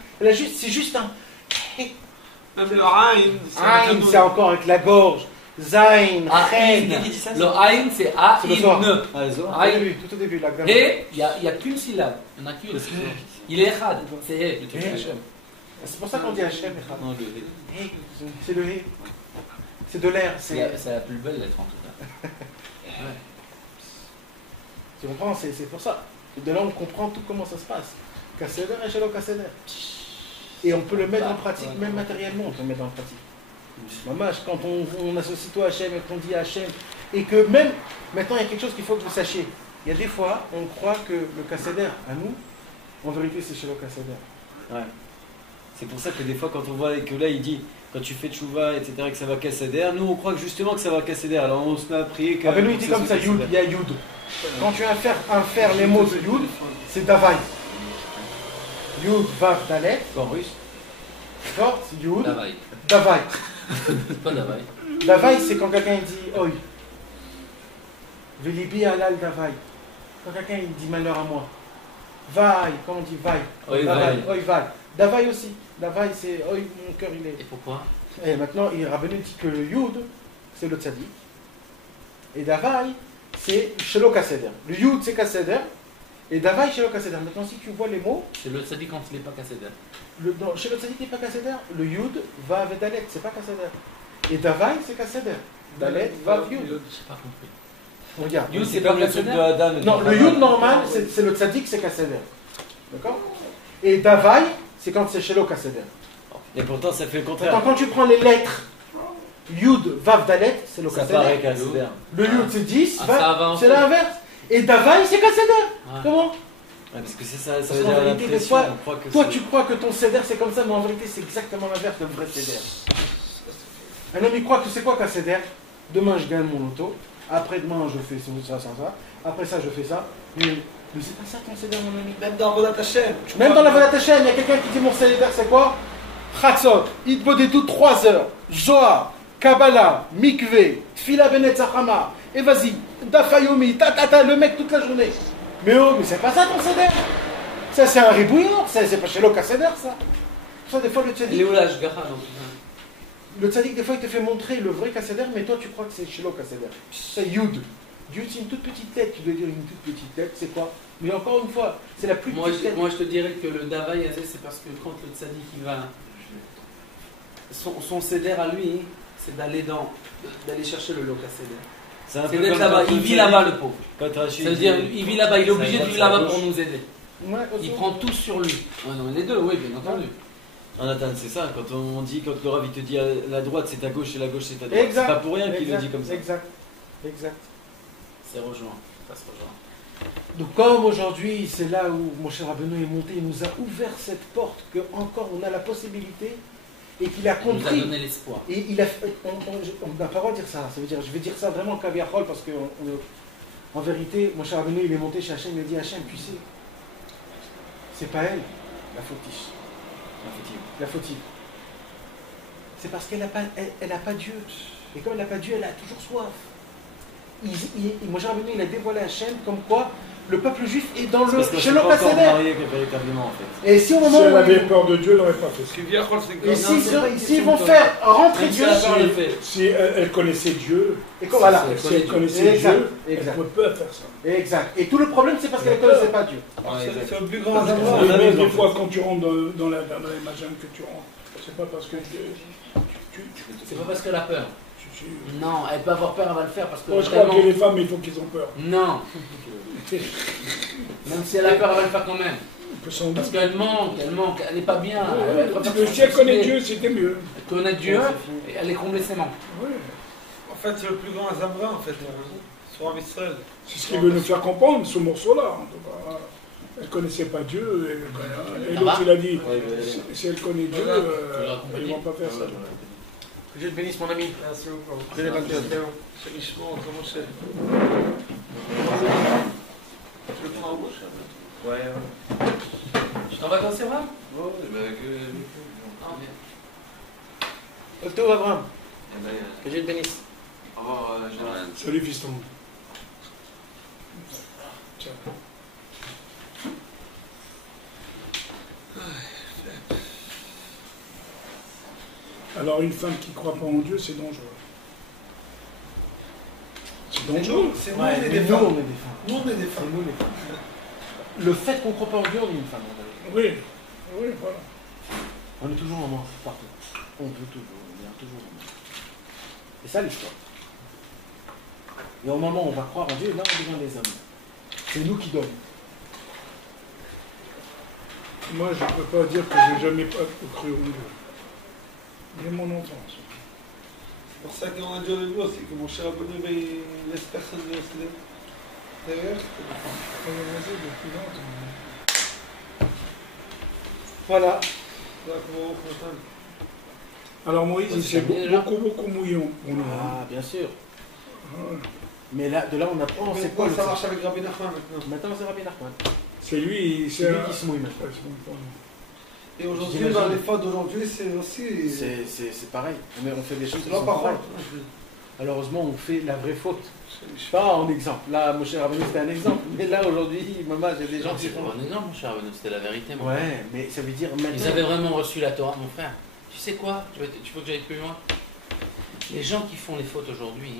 C'est juste un. Même le Aïn, c'est encore avec la gorge. Zain, Chen. Le Aïn, c'est A, I, N. Tout au début. Et il n'y a qu'une syllabe. Il n'y en a qu'une. Il est Echad. C'est He. C'est pour ça qu'on dit Hachem. C'est le He. C'est de l'air. C'est la plus belle lettre en tout cas. Tu comprends? C'est pour ça. De là, on comprend tout comment ça se passe. Kasséder et Shelo Kasséder. Et on peut le mettre en pratique, même matériellement, on peut le mettre en pratique. Mamach, quand on associe toi à Hachem et qu'on dit à Hachem, et que même, maintenant il y a quelque chose qu'il faut que vous sachiez. Il y a des fois, on croit que le Kasséder, à nous, en vérité c'est Shelo Kasséder. Ouais. C'est pour ça que des fois, quand on voit que là il dit, quand tu fais tchouva, etc., que ça va Kasséder, nous on croit que justement que ça va Kasséder. Alors on se met à prier que. Ah ben nous il dit comme ça, Yud, il y a Yud. Quand tu vas faire les mots de Yud, c'est Davai. Yud, Vav, Dalet. En russe. D'accord? C'est Yud. Davai. Davai. C'est pas Davai. Davai, c'est quand quelqu'un dit Oi. Velibi alal Davai. Quand quelqu'un dit malheur à moi. Vai, quand on dit Vai. Oi, Vai. Davai aussi. Davai, c'est Oi, mon cœur il est. Et pourquoi? Et maintenant, Rabbeinu dit que le Yud, c'est le Tzadik. Et Davai, c'est Shelo Kasséder. Le Yud, c'est Kasséder. Et Davai, Shelo Kasséder. Maintenant, si tu vois les mots. C'est le Tzadik quand il n'est pas Kasséder. Chez le Tzadik, il n'est pas Kasséder. Le Yud va avec Dalet, c'est pas Kasséder. Et Davai, c'est Kasséder. Dalet, Vav, Yud. J'ai pas compris. Regarde. Yud, C'est comme le truc de Adam. et de Non, le Chava. Yud normal, c'est le tzaddik, c'est Kasséder. D'accord? Et Davai, c'est quand c'est Shelo Kasséder. Et pourtant, ça fait le Attends, contraire. quand tu prends les lettres Yud, Vav, Dalet, c'est le Ça paraît Kasséder. Kasséder. Le Yud, c'est 10, Ah, ça va Vav, en c'est fait. l'inverse. Et Davai, c'est Kasséder. Ah. Comment? Ouais, parce que c'est ça, ça Parce veut qu'en dire réalité, des l'impression, fois, on croit que toi, c'est- tu crois que ton Seder c'est comme ça, mais en vérité, c'est exactement l'inverse de vrai Seder. Un homme, il croit que c'est quoi qu'un Seder? Demain, je gagne mon loto. Après-demain, je fais ça, ça. Après ça, je fais ça. Mais c'est pas ça ton Seder, mon ami. Même dans Vodat Hashem. Même dans la Vodat Hashem, il y a quelqu'un qui dit mon Seder, c'est quoi? Chatzot, Idbodedut 3 heures, Zohar, Kabbalah, Mikveh, Tfila Benet Zachama, et vas-y, Dafayomi, le mec toute la journée. Mais oh, mais c'est pas ça ton Seder. Ça, c'est un ribouillard, c'est pas chez l'Oka Seder, ça. Ça, des fois, le Il est tzaddik, où la Shgacha donc le tzaddik, des fois, il te fait montrer le vrai Kasséder, mais toi, tu crois que c'est chez l'Oka Seder. C'est Yud. Yud, c'est une toute petite lettre, tu dois dire une toute petite lettre, c'est quoi? Mais encore une fois, c'est la plus moi, petite lettre. moi, je te dirais que le Davai, c'est parce que quand le tzaddik il va. Son Seder à lui, c'est d'aller chercher le Loka Seder. C'est un C'est peu d'être comme là-bas. quand Il on vit dit- là-bas, le pauvre. quand Rachid Ça veut dit- dire, il vit là-bas, il est obligé de Ça vivre va, là-bas ça pour gauche. nous aider. Ouais, Il aussi. prend tout sur lui. Ouais, non, les deux, oui, bien entendu. Ah, Nathan, c'est ça, quand on dit, quand le Rav il te dit la droite c'est ta gauche et la gauche c'est ta droite. Exact. C'est pas pour rien qu'il le Exact, dit comme ça. Exact. Exact. C'est rejoint. Ça se rejoint. Donc comme aujourd'hui, c'est là où mon cher Rabbeinu est monté, il nous a ouvert cette porte, que encore on a la possibilité, et qu'il a Il nous a compris. donné l'espoir. Et il a, on n'a pas le droit de dire ça, ça veut dire, je vais dire ça vraiment caviarol, parce que en vérité, mon cher Rabbeinu, il est monté chez Hachem, il a dit Hachem, tu sais, c'est pas elle, la fautive. La fautive. C'est parce qu'elle n'a pas, elle a pas Dieu. Et comme elle n'a pas Dieu, elle a toujours soif. Mon cher Rabbeinu, il a dévoilé Hachem comme quoi le peuple juif est dans le Parce que chez c'est pas encore Seder. marié véritablement en fait. Et si au Si moment elle où avait peur de Dieu, elle n'aurait pas fait ça. et Non, c'est pas une s'ils question vont de faire rentrer Même si Dieu, la parole est faite. Si elle connaissait Dieu, et comme voilà, si elle connaissait Exact, Dieu, exact. elle ne peut pas faire ça. exact. Et tout le problème, c'est parce qu'elle ne connaissait pas Dieu. C'est le plus grand Parce que hasard. même même des en fois, quand tu rentres dans les magasins que tu rentres, c'est pas parce que C'est pas parce qu'elle a peur. tu- Non, elle peut avoir peur, elle va le faire parce que. Moi, je crois tellement- que les femmes, il faut qu'ils ont peur. Non. Même si elle a peur, elle va le faire quand même. Parce qu'elle manque, elle n'est pas bien. Elle préfère Si elle connaît suicider. Dieu, c'était mieux. Elle connaît Dieu et elle est comblée ses manques. Ouais. En fait, c'est le plus grand Azamra, en fait, sur Am Israël. C'est ce qu'il veut nous faire comprendre, ce morceau-là. En tout cas. Elle ne connaissait pas Dieu. Et l'autre, il a dit, si elle connaît Dieu, ils ne vont pas faire ça. Que Dieu te bénisse, mon ami. Merci beaucoup. Je l'ai vaincu. C'est richement, comment c'est Tu le prends en bouche? Ouais, Tu t'en vas quand c'est vrai Octo Abraham. Que Dieu te bénisse. Au revoir, Jonathan. Salut, fiston. Tiens. Alors, une femme qui ne croit pas en Dieu, c'est dangereux. C'est dangereux. C'est Ouais, nous, on est mais des nous, femmes. on est des femmes. Nous, on est des C'est femmes. nous les femmes. Le fait qu'on ne croit pas en Dieu, on est une femme. en vérité. Oui, oui, voilà. On est toujours en mort, partout. On peut toujours, on est toujours en mort. C'est ça l'histoire. Et au moment où on va croire en Dieu, là on devient les hommes. C'est nous qui donnons. Moi, je ne peux pas dire que j'ai jamais pas cru en Dieu. Dès mon enfance. C'est pour ça qu'on a dit au début aussi que mon cher abonné, il laisse personne venir se lever. D'ailleurs, Vas-y, depuis longtemps. Voilà. là, comment on s'entend. Alors Moïse, il s'est terminé déjà beaucoup mouillon pour nous. Ah, bien sûr. Ouais. Mais là, de là, on apprend, Mais c'est quoi pourquoi le ça ça marche avec Rabbi Nachman maintenant? Maintenant, c'est Rabbi Nachman. C'est lui, C'est lui qui se mouille maintenant. Ouais, c'est bon pour nous. Et aujourd'hui, J'imagine. dans les fautes d'aujourd'hui, c'est aussi. C'est pareil. Mais on fait des choses qui Là, sont par pareilles. contre, Malheureusement, on fait la vraie faute. Pas en exemple. Là, mon cher Rabbeinu, c'était un exemple. Mais là, aujourd'hui, maman, j'ai des gens qui C'est font. pas un exemple, mon cher Benoît, c'était la vérité. Mon frère. Ouais, mais ça veut dire maintenant. Ils avaient vraiment reçu la Torah, mon frère. Tu sais quoi? Tu veux que j'aille plus loin? Les gens qui font les fautes aujourd'hui,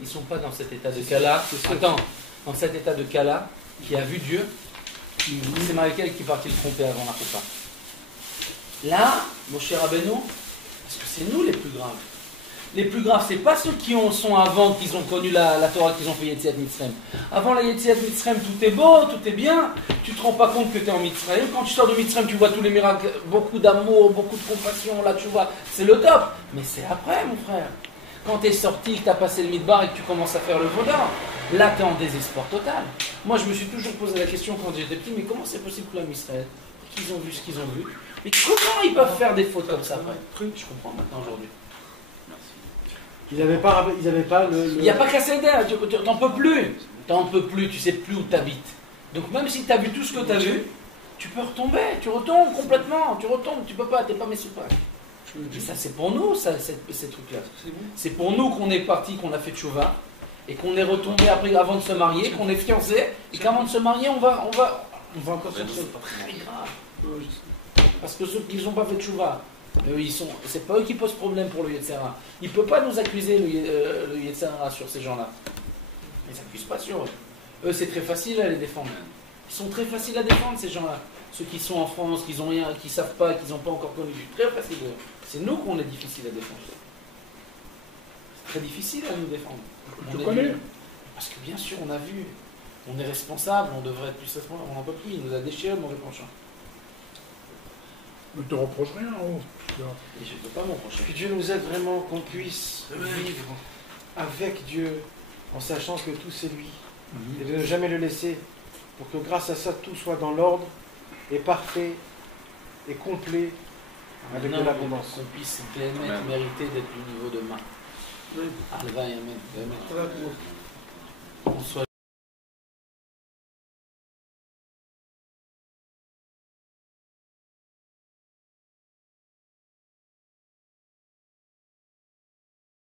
ils ne sont pas dans cet état de Kala. Attends, dans cet état de Kala, qui a vu Dieu, c'est Maïkel qui est parti le tromper avant la Koupa. Là, mon cher Rabbeinu, parce que c'est nous les plus graves. les plus graves, c'est pas ceux qui sont avant, qu'ils ont connu la Torah, qu'ils ont fait Yetziat Mitzrayim. Avant la Yetziat Mitzrayim, tout est beau, tout est bien. Tu te rends pas compte que tu es en Mitzrayim. Quand tu sors de Mitzrayim, tu vois tous les miracles, beaucoup d'amour, beaucoup de compassion. Là, tu vois, c'est le top. Mais c'est après, mon frère. Quand tu es sorti, que tu as passé le midbar et que tu commences à faire le vaudar, là, tu es en désespoir total. Moi, je me suis toujours posé la question quand j'étais petit, mais comment c'est possible que l'homme Israël, qu'ils ont vu ce qu'ils ont vu, mais comment ils peuvent faire des fautes comme ça après? Je comprends maintenant aujourd'hui. Ils n'avaient pas le... Il n'y a pas qu'à s'aider, t'en peux plus. T'en peux plus, tu sais plus où t'habites. Donc même si tu as vu tout ce que tu as vu, tu peux retomber, tu retombes complètement, tu retombes, tu peux pas, t'es pas Messoupak. Et ça c'est pour nous, ça, ces trucs-là. C'est pour nous qu'on est parti, qu'on a fait tchouva, et qu'on est retombé après, avant de se marier, qu'on est fiancé, et qu'avant de se marier, on va encore se faire très grave. Parce que ceux qui n'ont pas fait tchouva, c'est pas eux qui posent problème pour le Yetzirah. Il ne peut pas nous accuser le Yetzirah sur ces gens-là. Ils ne s'accusent pas sur eux. Eux, c'est très facile à les défendre. Ils sont très faciles à défendre, ces gens-là. Ceux qui sont en France, qui ne savent pas, qui n'ont pas encore connu. Très facile. C'est nous qu'on est difficile à défendre. C'est très difficile à nous défendre. Tu connais? Parce que bien sûr, on a vu. On est responsable, on devrait être plus responsable. On n'en peut plus. Il nous a déchiré le mauvais penchant. Ne te reproche rien en haut. Et je ne peux pas m'en reprocher. Que Dieu nous aide vraiment, qu'on puisse vivre avec Dieu en sachant que tout c'est lui. Et de ne jamais le laisser pour que grâce à ça tout soit dans l'ordre et parfait et complet avec de l'abondance. Qu'on puisse mériter d'être du niveau de main. Alva et Amen. On soit